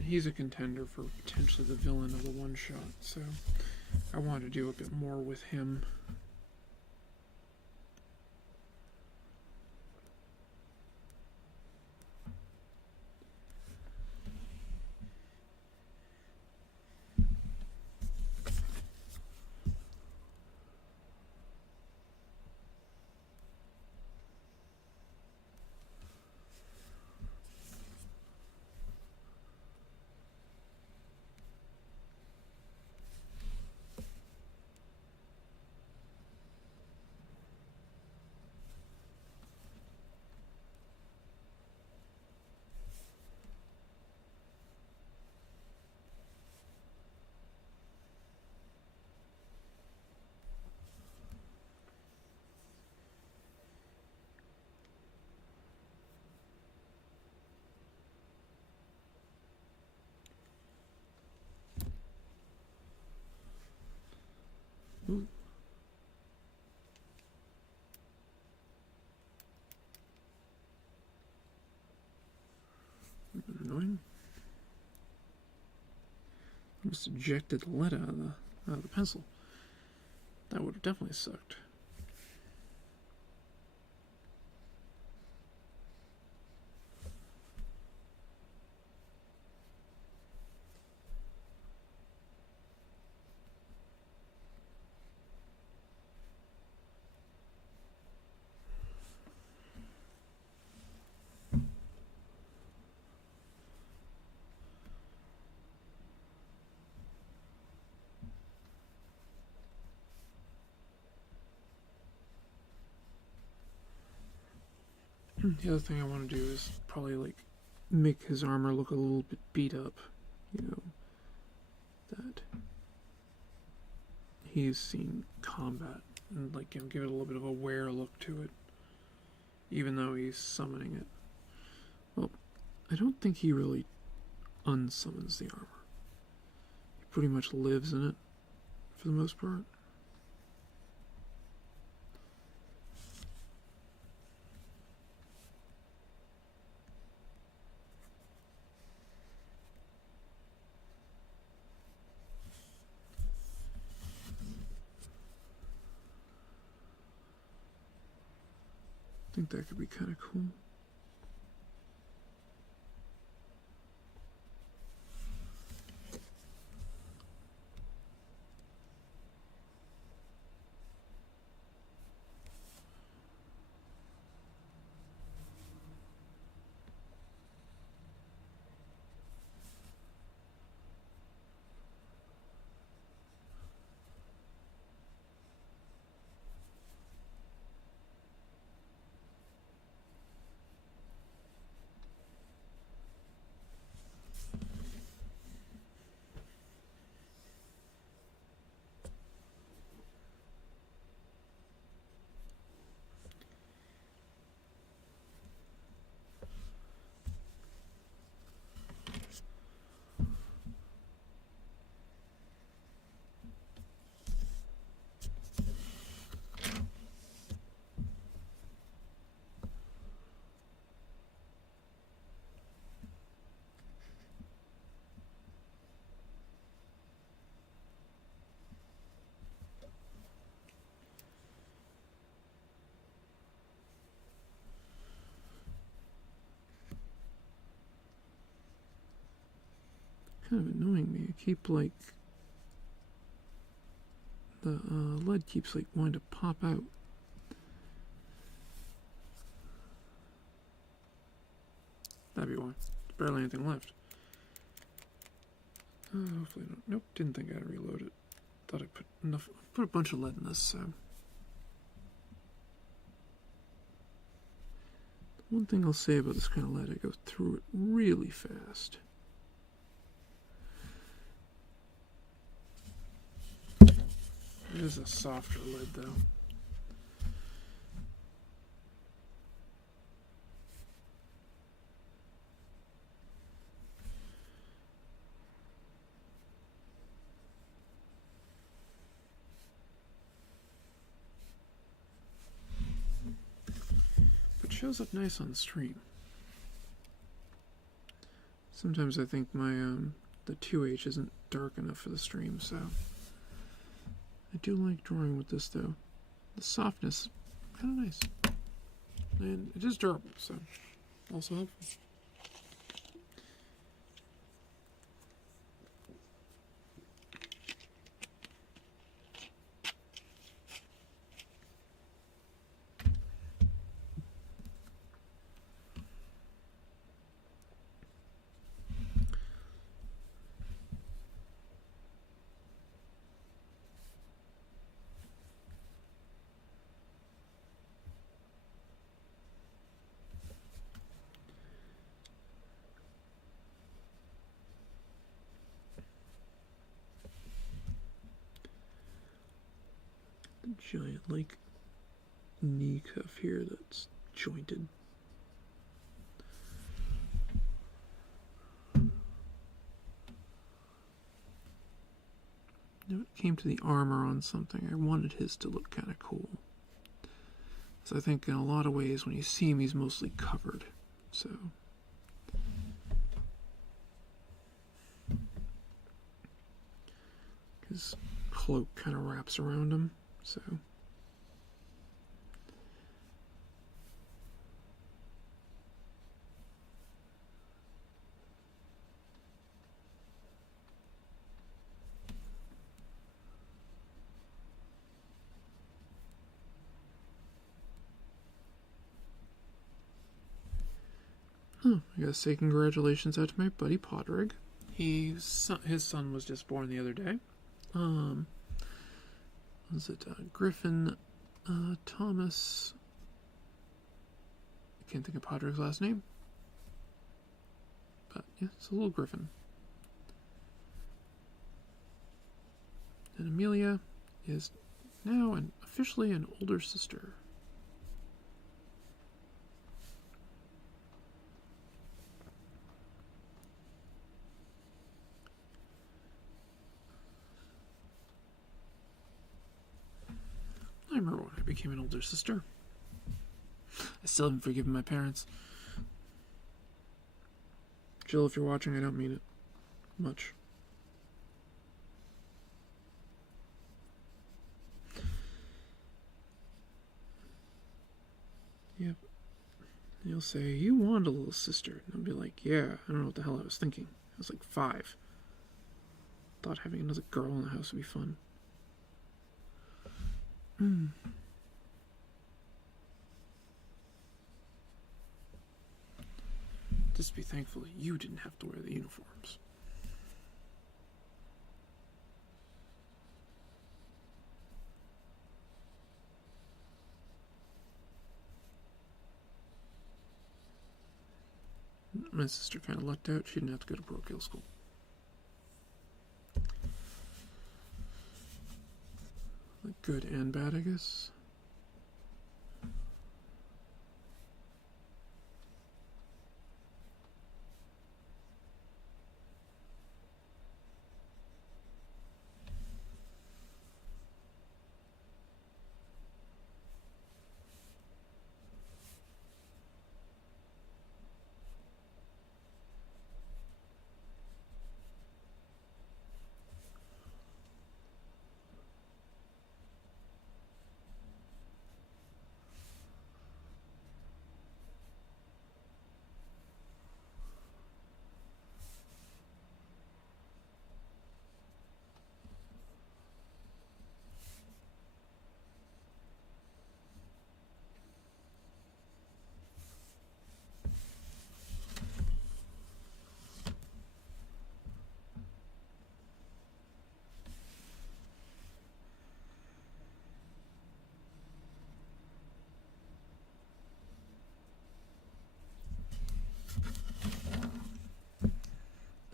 He's a contender for potentially the villain of the one-shot, so I wanted to do a bit more with him. Ooh. Annoying. Almost ejected the lead out of the pencil. That would have definitely sucked. The other thing I want to do is probably like make his armor look a little bit beat up, you know, that he's seen combat and like, you know, give it a little bit of a wear look to it, even though he's summoning it. Well, I don't think he really unsummons the armor. He pretty much lives in it for the most part. I think that could be kind of cool. kind of annoying me. I keep like the lead keeps like wanting to pop out. That'd be why. There's barely anything left. Hopefully not. Nope, didn't think I'd reload it. Thought I put a bunch of lead in this, so. One thing I'll say about this kind of lead, I go through it really fast. It is a softer lead, though. But it shows up nice on the stream. Sometimes I think my the 2H isn't dark enough for the stream, so I do like drawing with this though. The softness, kind of nice, and it is durable, so also helpful. Giant like knee cuff here that's jointed. Now it came to the armor on something. I wanted his to look kind of cool. So I think in a lot of ways when you see him he's mostly covered. So his cloak kind of wraps around him. So I gotta say congratulations out to my buddy Podrig. His son was just born the other day. Was it Griffin Thomas? I can't think of Podrig's last name. But yeah, it's a little Griffin. And Amelia is now officially an older sister. I remember when I became an older sister. I still haven't forgiven my parents. Jill, if you're watching, I don't mean it much. Yep. You'll say, you want a little sister. And I'll be like, yeah, I don't know what the hell I was thinking. I was like 5. Thought having another girl in the house would be fun. Just be thankful that you didn't have to wear the uniforms. My sister kind of lucked out. She didn't have to go to parochial school. Like good and bad, I guess.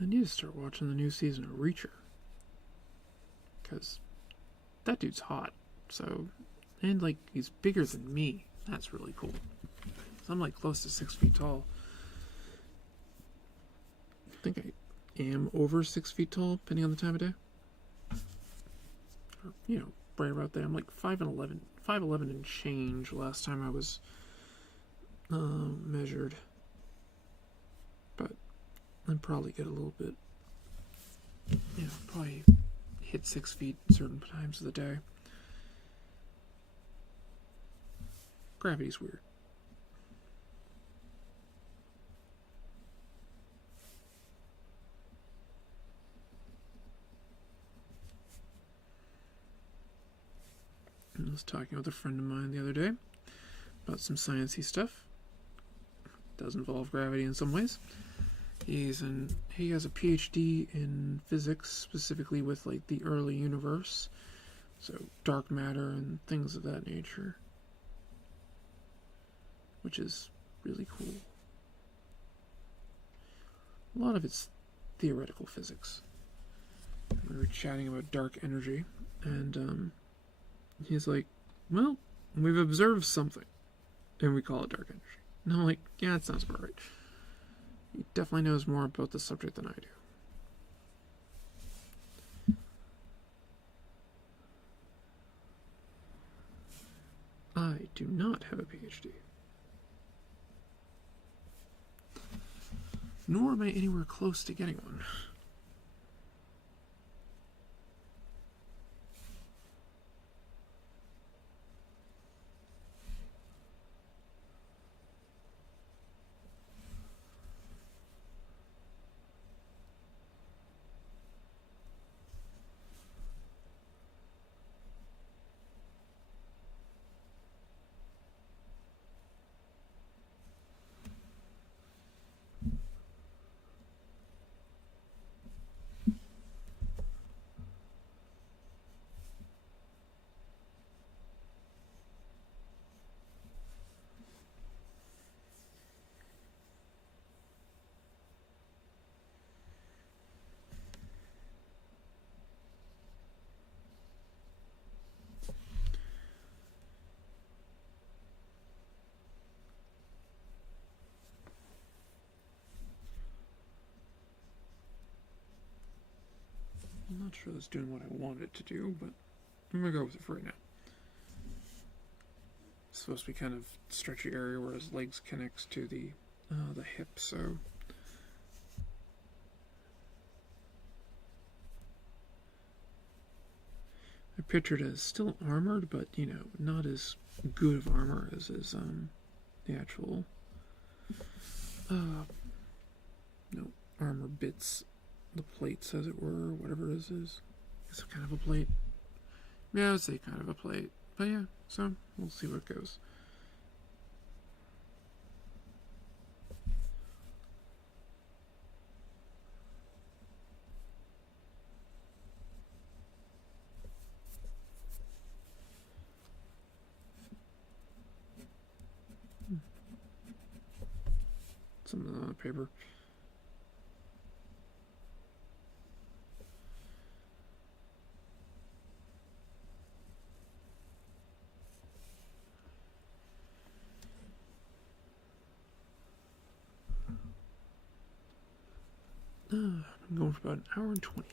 I need to start watching the new season of Reacher. Because that dude's hot. So, and like, he's bigger than me. That's really cool. I'm like close to 6 feet tall. I think I am over 6 feet tall, depending on the time of day. Or, you know, right about there. I'm like 5'11", 5'11" and change last time I was measured. But I'd probably get a little bit, you know, probably hit 6 feet certain times of the day. Gravity's weird. I was talking with a friend of mine the other day about some sciencey stuff. It does involve gravity in some ways. He has a PhD in physics, specifically with like the early universe, so dark matter and things of that nature, which is really cool. A lot of it's theoretical physics. We were chatting about dark energy, and he's like, well, we've observed something, and we call it dark energy. And I'm like, yeah, that sounds about right. He definitely knows more about the subject than I do. I do not have a PhD. Nor am I anywhere close to getting one. I'm not sure it's doing what I wanted it to do, but I'm gonna go with it for right now. It's supposed to be kind of stretchy area where his legs connects to the hip, so I pictured it as still armored, but you know, not as good of armor as his the actual armor bits, the plates as it were, whatever this is. It's kind of a plate. Yeah, I would say kind of a plate. But yeah, so we'll see where it goes. Something on the paper. I'm going for about an hour and 20.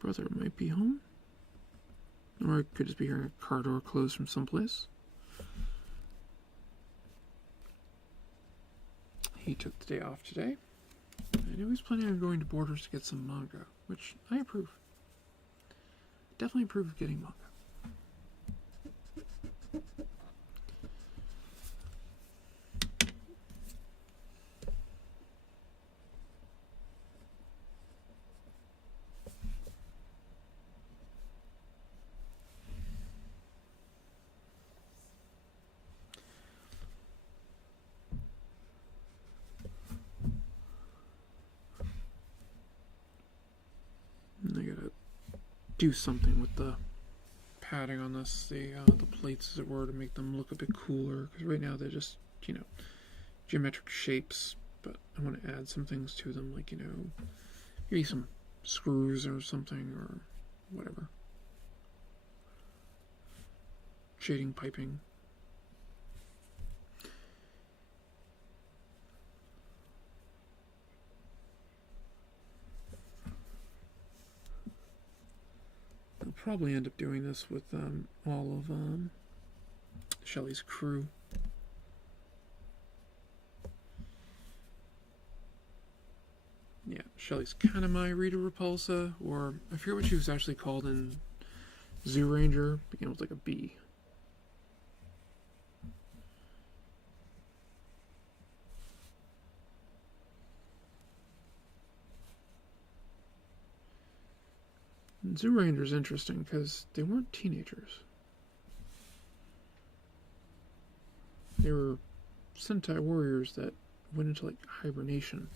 brother might be home. Or I could just be hearing a car door close from someplace. He took the day off today. I know he's planning on going to Borders to get some manga, which I approve. Definitely approve of getting manga. I gotta do something with the padding on this, the plates, as it were, to make them look a bit cooler. Because right now they're just, geometric shapes. But I want to add some things to them, like, maybe some screws or something, or whatever. Shading piping. I'll probably end up doing this with all of Shelley's crew. Yeah, Shelley's kind of my Rita Repulsa, or I forget what she was actually called in Zoo Ranger, began with like a B. And Zoo Ranger's interesting because they weren't teenagers. They were Sentai warriors that went into like hibernation.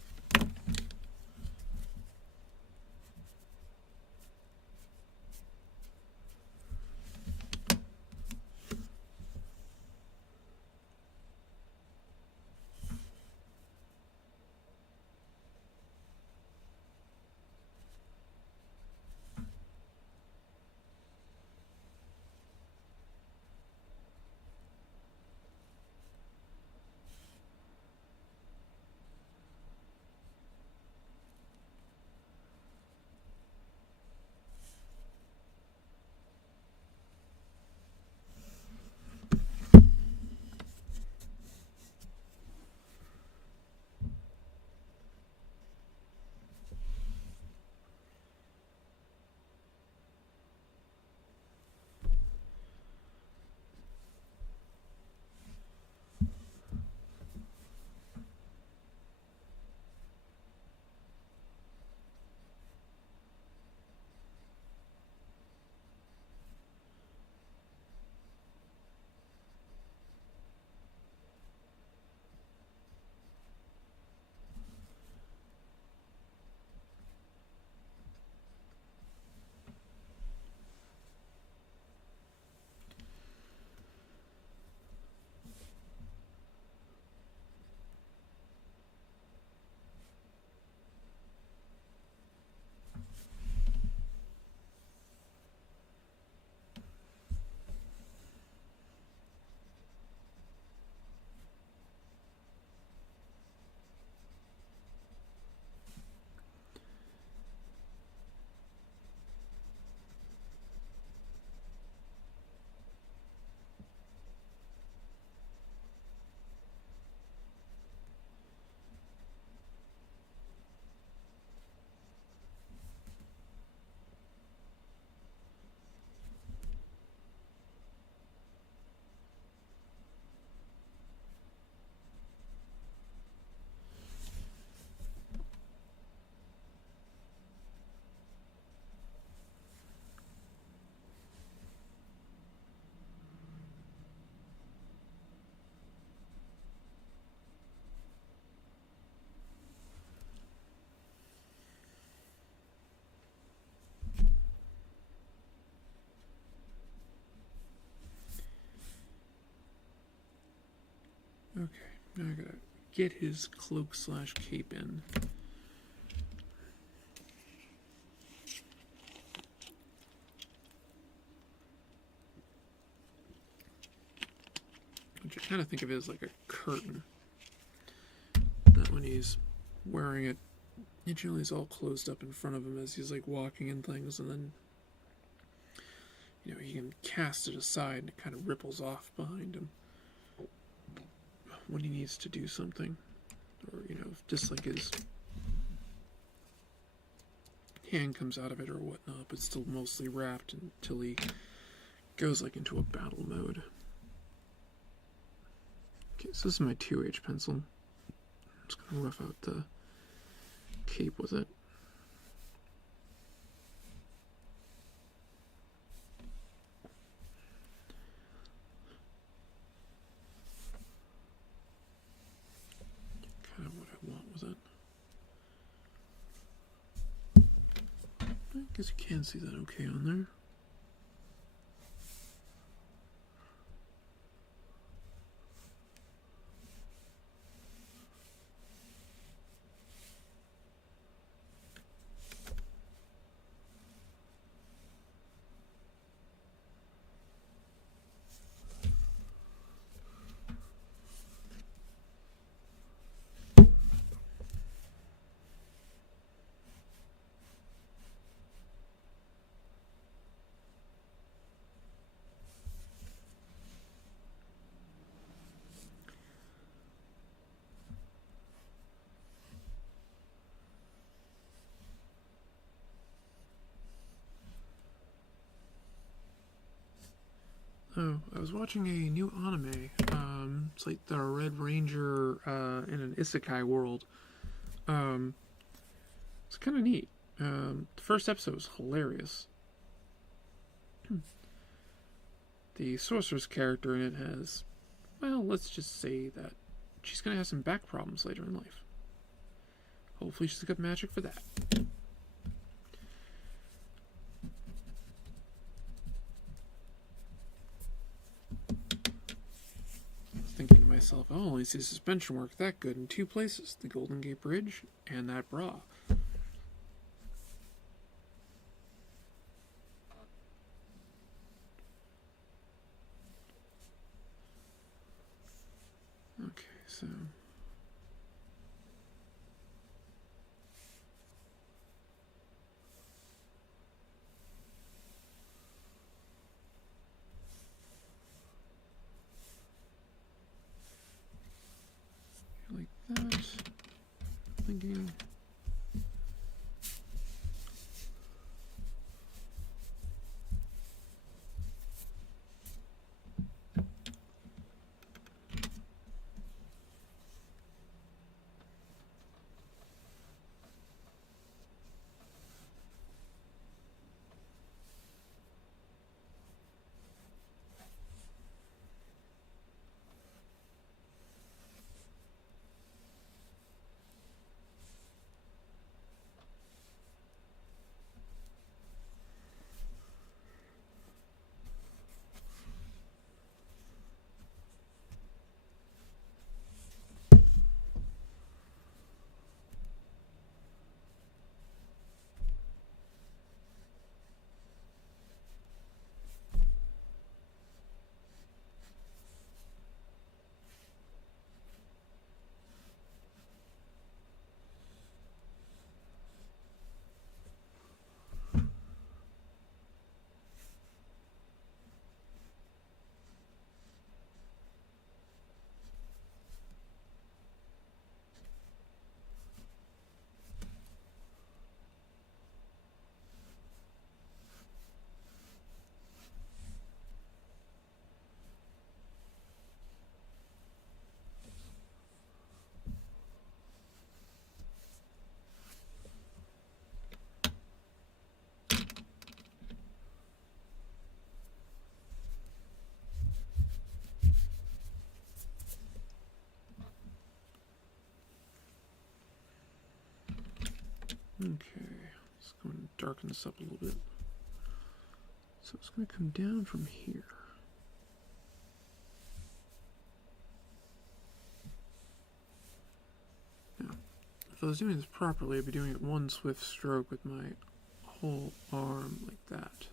Okay, now I gotta get his cloak / cape in. Which I kind of think of it as like a curtain. That when he's wearing it, it generally is all closed up in front of him as he's like walking and things, and then he can cast it aside and it kind of ripples off behind him when he needs to do something, or just like his hand comes out of it or whatnot, but still mostly wrapped until he goes like into a battle mode. Okay, so this is my 2H pencil. I'm just gonna rough out the cape with it. Kind of what I want with it. I guess you can see that okay on there. Oh, I was watching a new anime. It's like the Red Ranger in an isekai world. It's kind of neat. The first episode was hilarious. The sorceress character in it has, well, let's just say that she's going to have some back problems later in life. Hopefully she's got magic for that. Thinking to myself, oh, I only see suspension work that good in two places, the Golden Gate Bridge and that bra. Okay, so like that. Thinking. Okay, let's go and darken this up a little bit. So it's going to come down from here. Now, if I was doing this properly, I'd be doing it one swift stroke with my whole arm like that.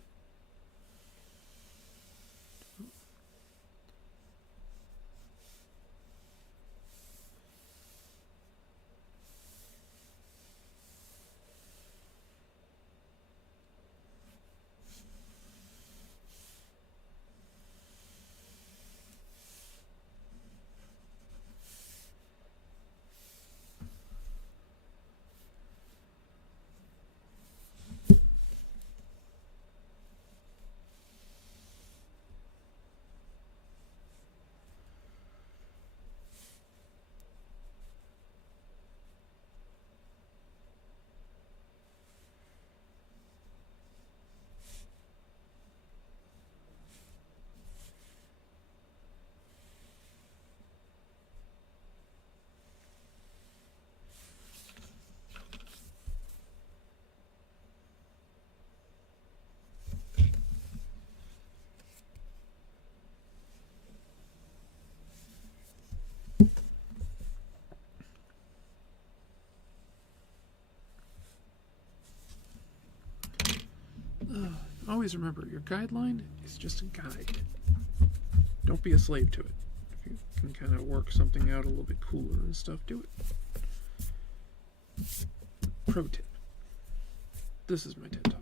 always remember, your guideline is just a guide. Don't be a slave to it. If you can kind of work something out a little bit cooler and stuff, do it. Pro tip. This is my TED Talk.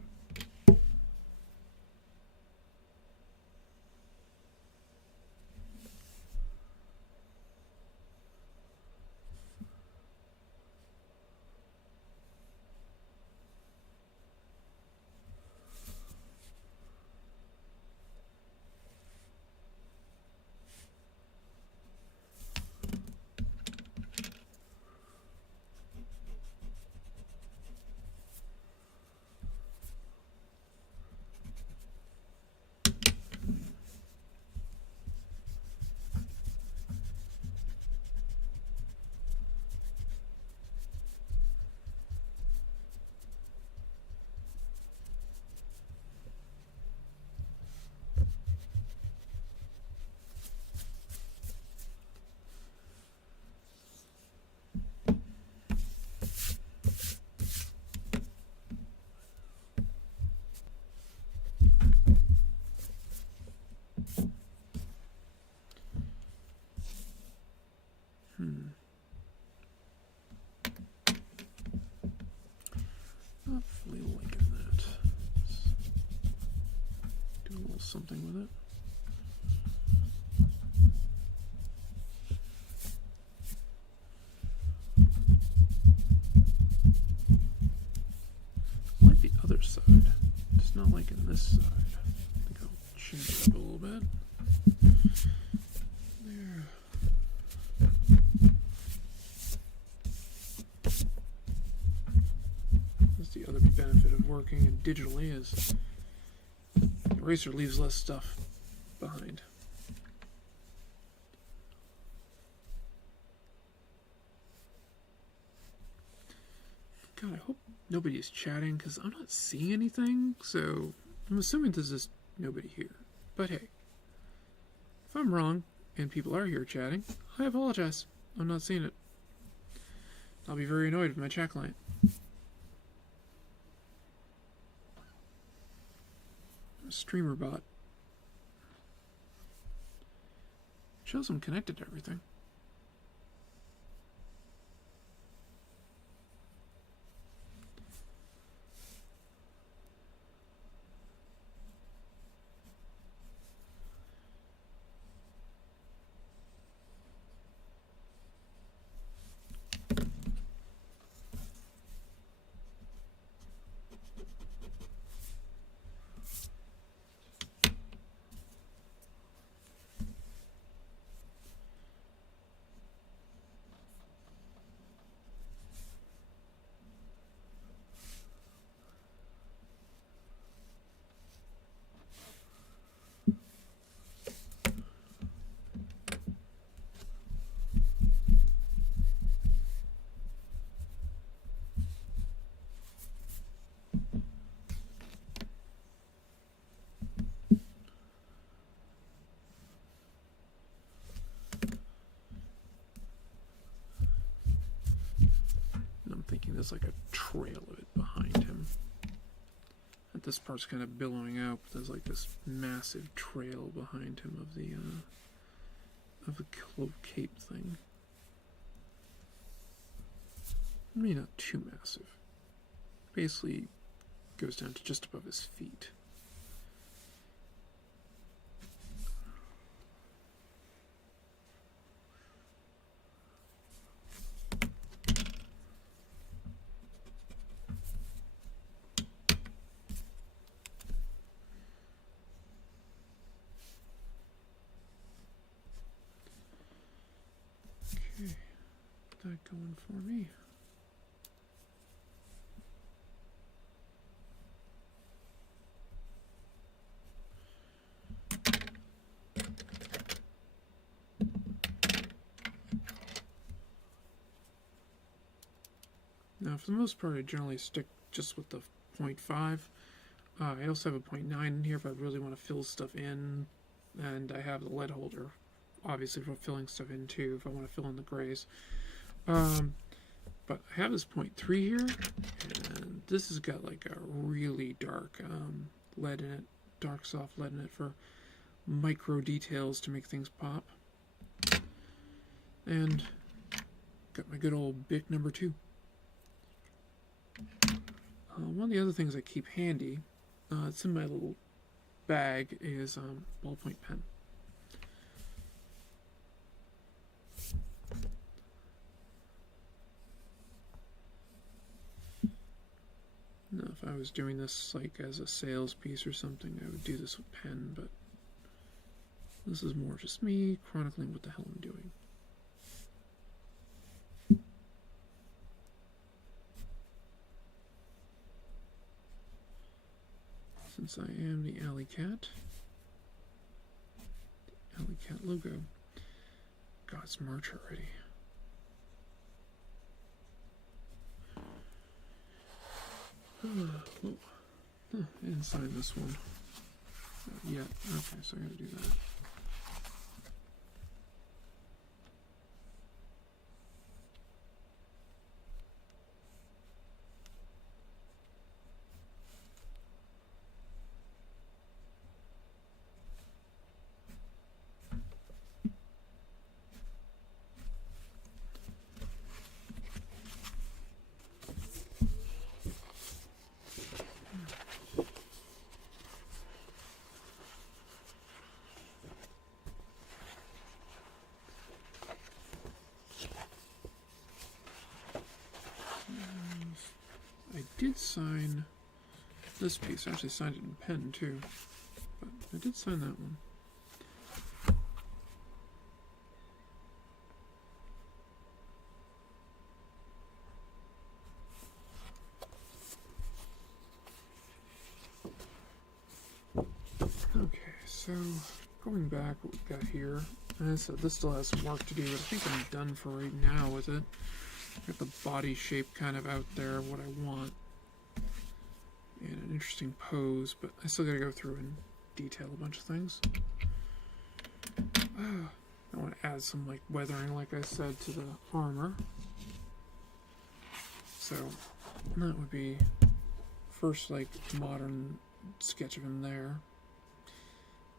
Not really liking that. Let's do a little something with it. I like the other side. Just not liking this side. I think I'll change it up a little bit. There. That's the other benefit of working in digitally is the eraser leaves less stuff behind. God, I hope nobody is chatting because I'm not seeing anything, so I'm assuming there's just nobody here. But hey, if I'm wrong and people are here chatting, I apologize. I'm not seeing it. I'll be very annoyed with my chat client. A streamer bot. Shows I'm connected to everything. There's like a trail of it behind him. And this part's kind of billowing out, but there's like this massive trail behind him of the cloak cape thing. I mean, not too massive. Basically goes down to just above his feet. That going for me. Now, for the most part, I generally stick just with the 0.5. I also have a 0.9 in here if I really want to fill stuff in, and I have the lead holder, obviously, for filling stuff in too, if I want to fill in the grays. But I have this 0.3 here, and this has got like a really dark lead in it, dark soft lead in it for micro details to make things pop. And got my good old Bic number 2. One of the other things I keep handy, it's in my little bag, is ballpoint pen. Now, if I was doing this like as a sales piece or something, I would do this with pen, but this is more just me chronicling what the hell I'm doing. Since I am the Alikat, the Alikat logo. God, it's March already. Oh, I didn't sign this one yet. Okay, so I gotta do that. I did sign this piece. I actually signed it in pen too, but I did sign that one. Okay, so going back, what we've got here, as I said, this still has some work to do, but I think I'm done for right now with it. Got the body shape kind of out there, what I want, and an interesting pose, but I still gotta go through and detail a bunch of things. I want to add some like weathering, like I said, to the armor. So that would be first like modern sketch of him there,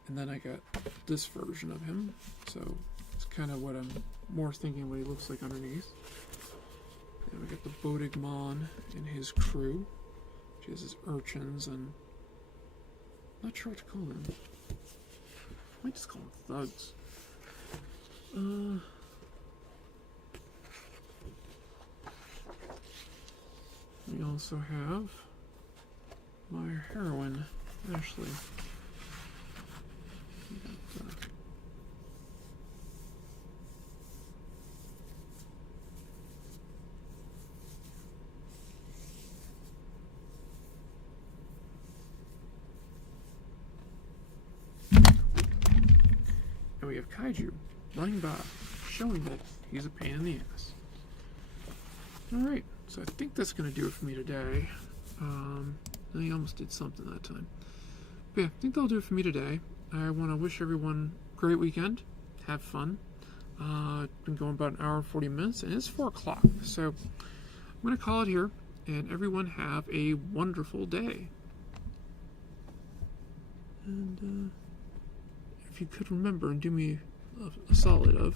and then I got this version of him, so it's kind of what I'm more thinking what he looks like underneath. And we got the Bodigmon and his crew, which is his urchins, and I'm not sure what to call them. I might just call them thugs. We also have my heroine, Ashley. And we have Kaiju running by, showing that he's a pain in the ass. Alright, so I think that's going to do it for me today. I almost did something that time. But yeah, I think that'll do it for me today. I want to wish everyone a great weekend. Have fun. It's been going about an hour and 40 minutes, and it's 4 o'clock. So I'm going to call it here, and everyone have a wonderful day. And if you could remember and do me a solid of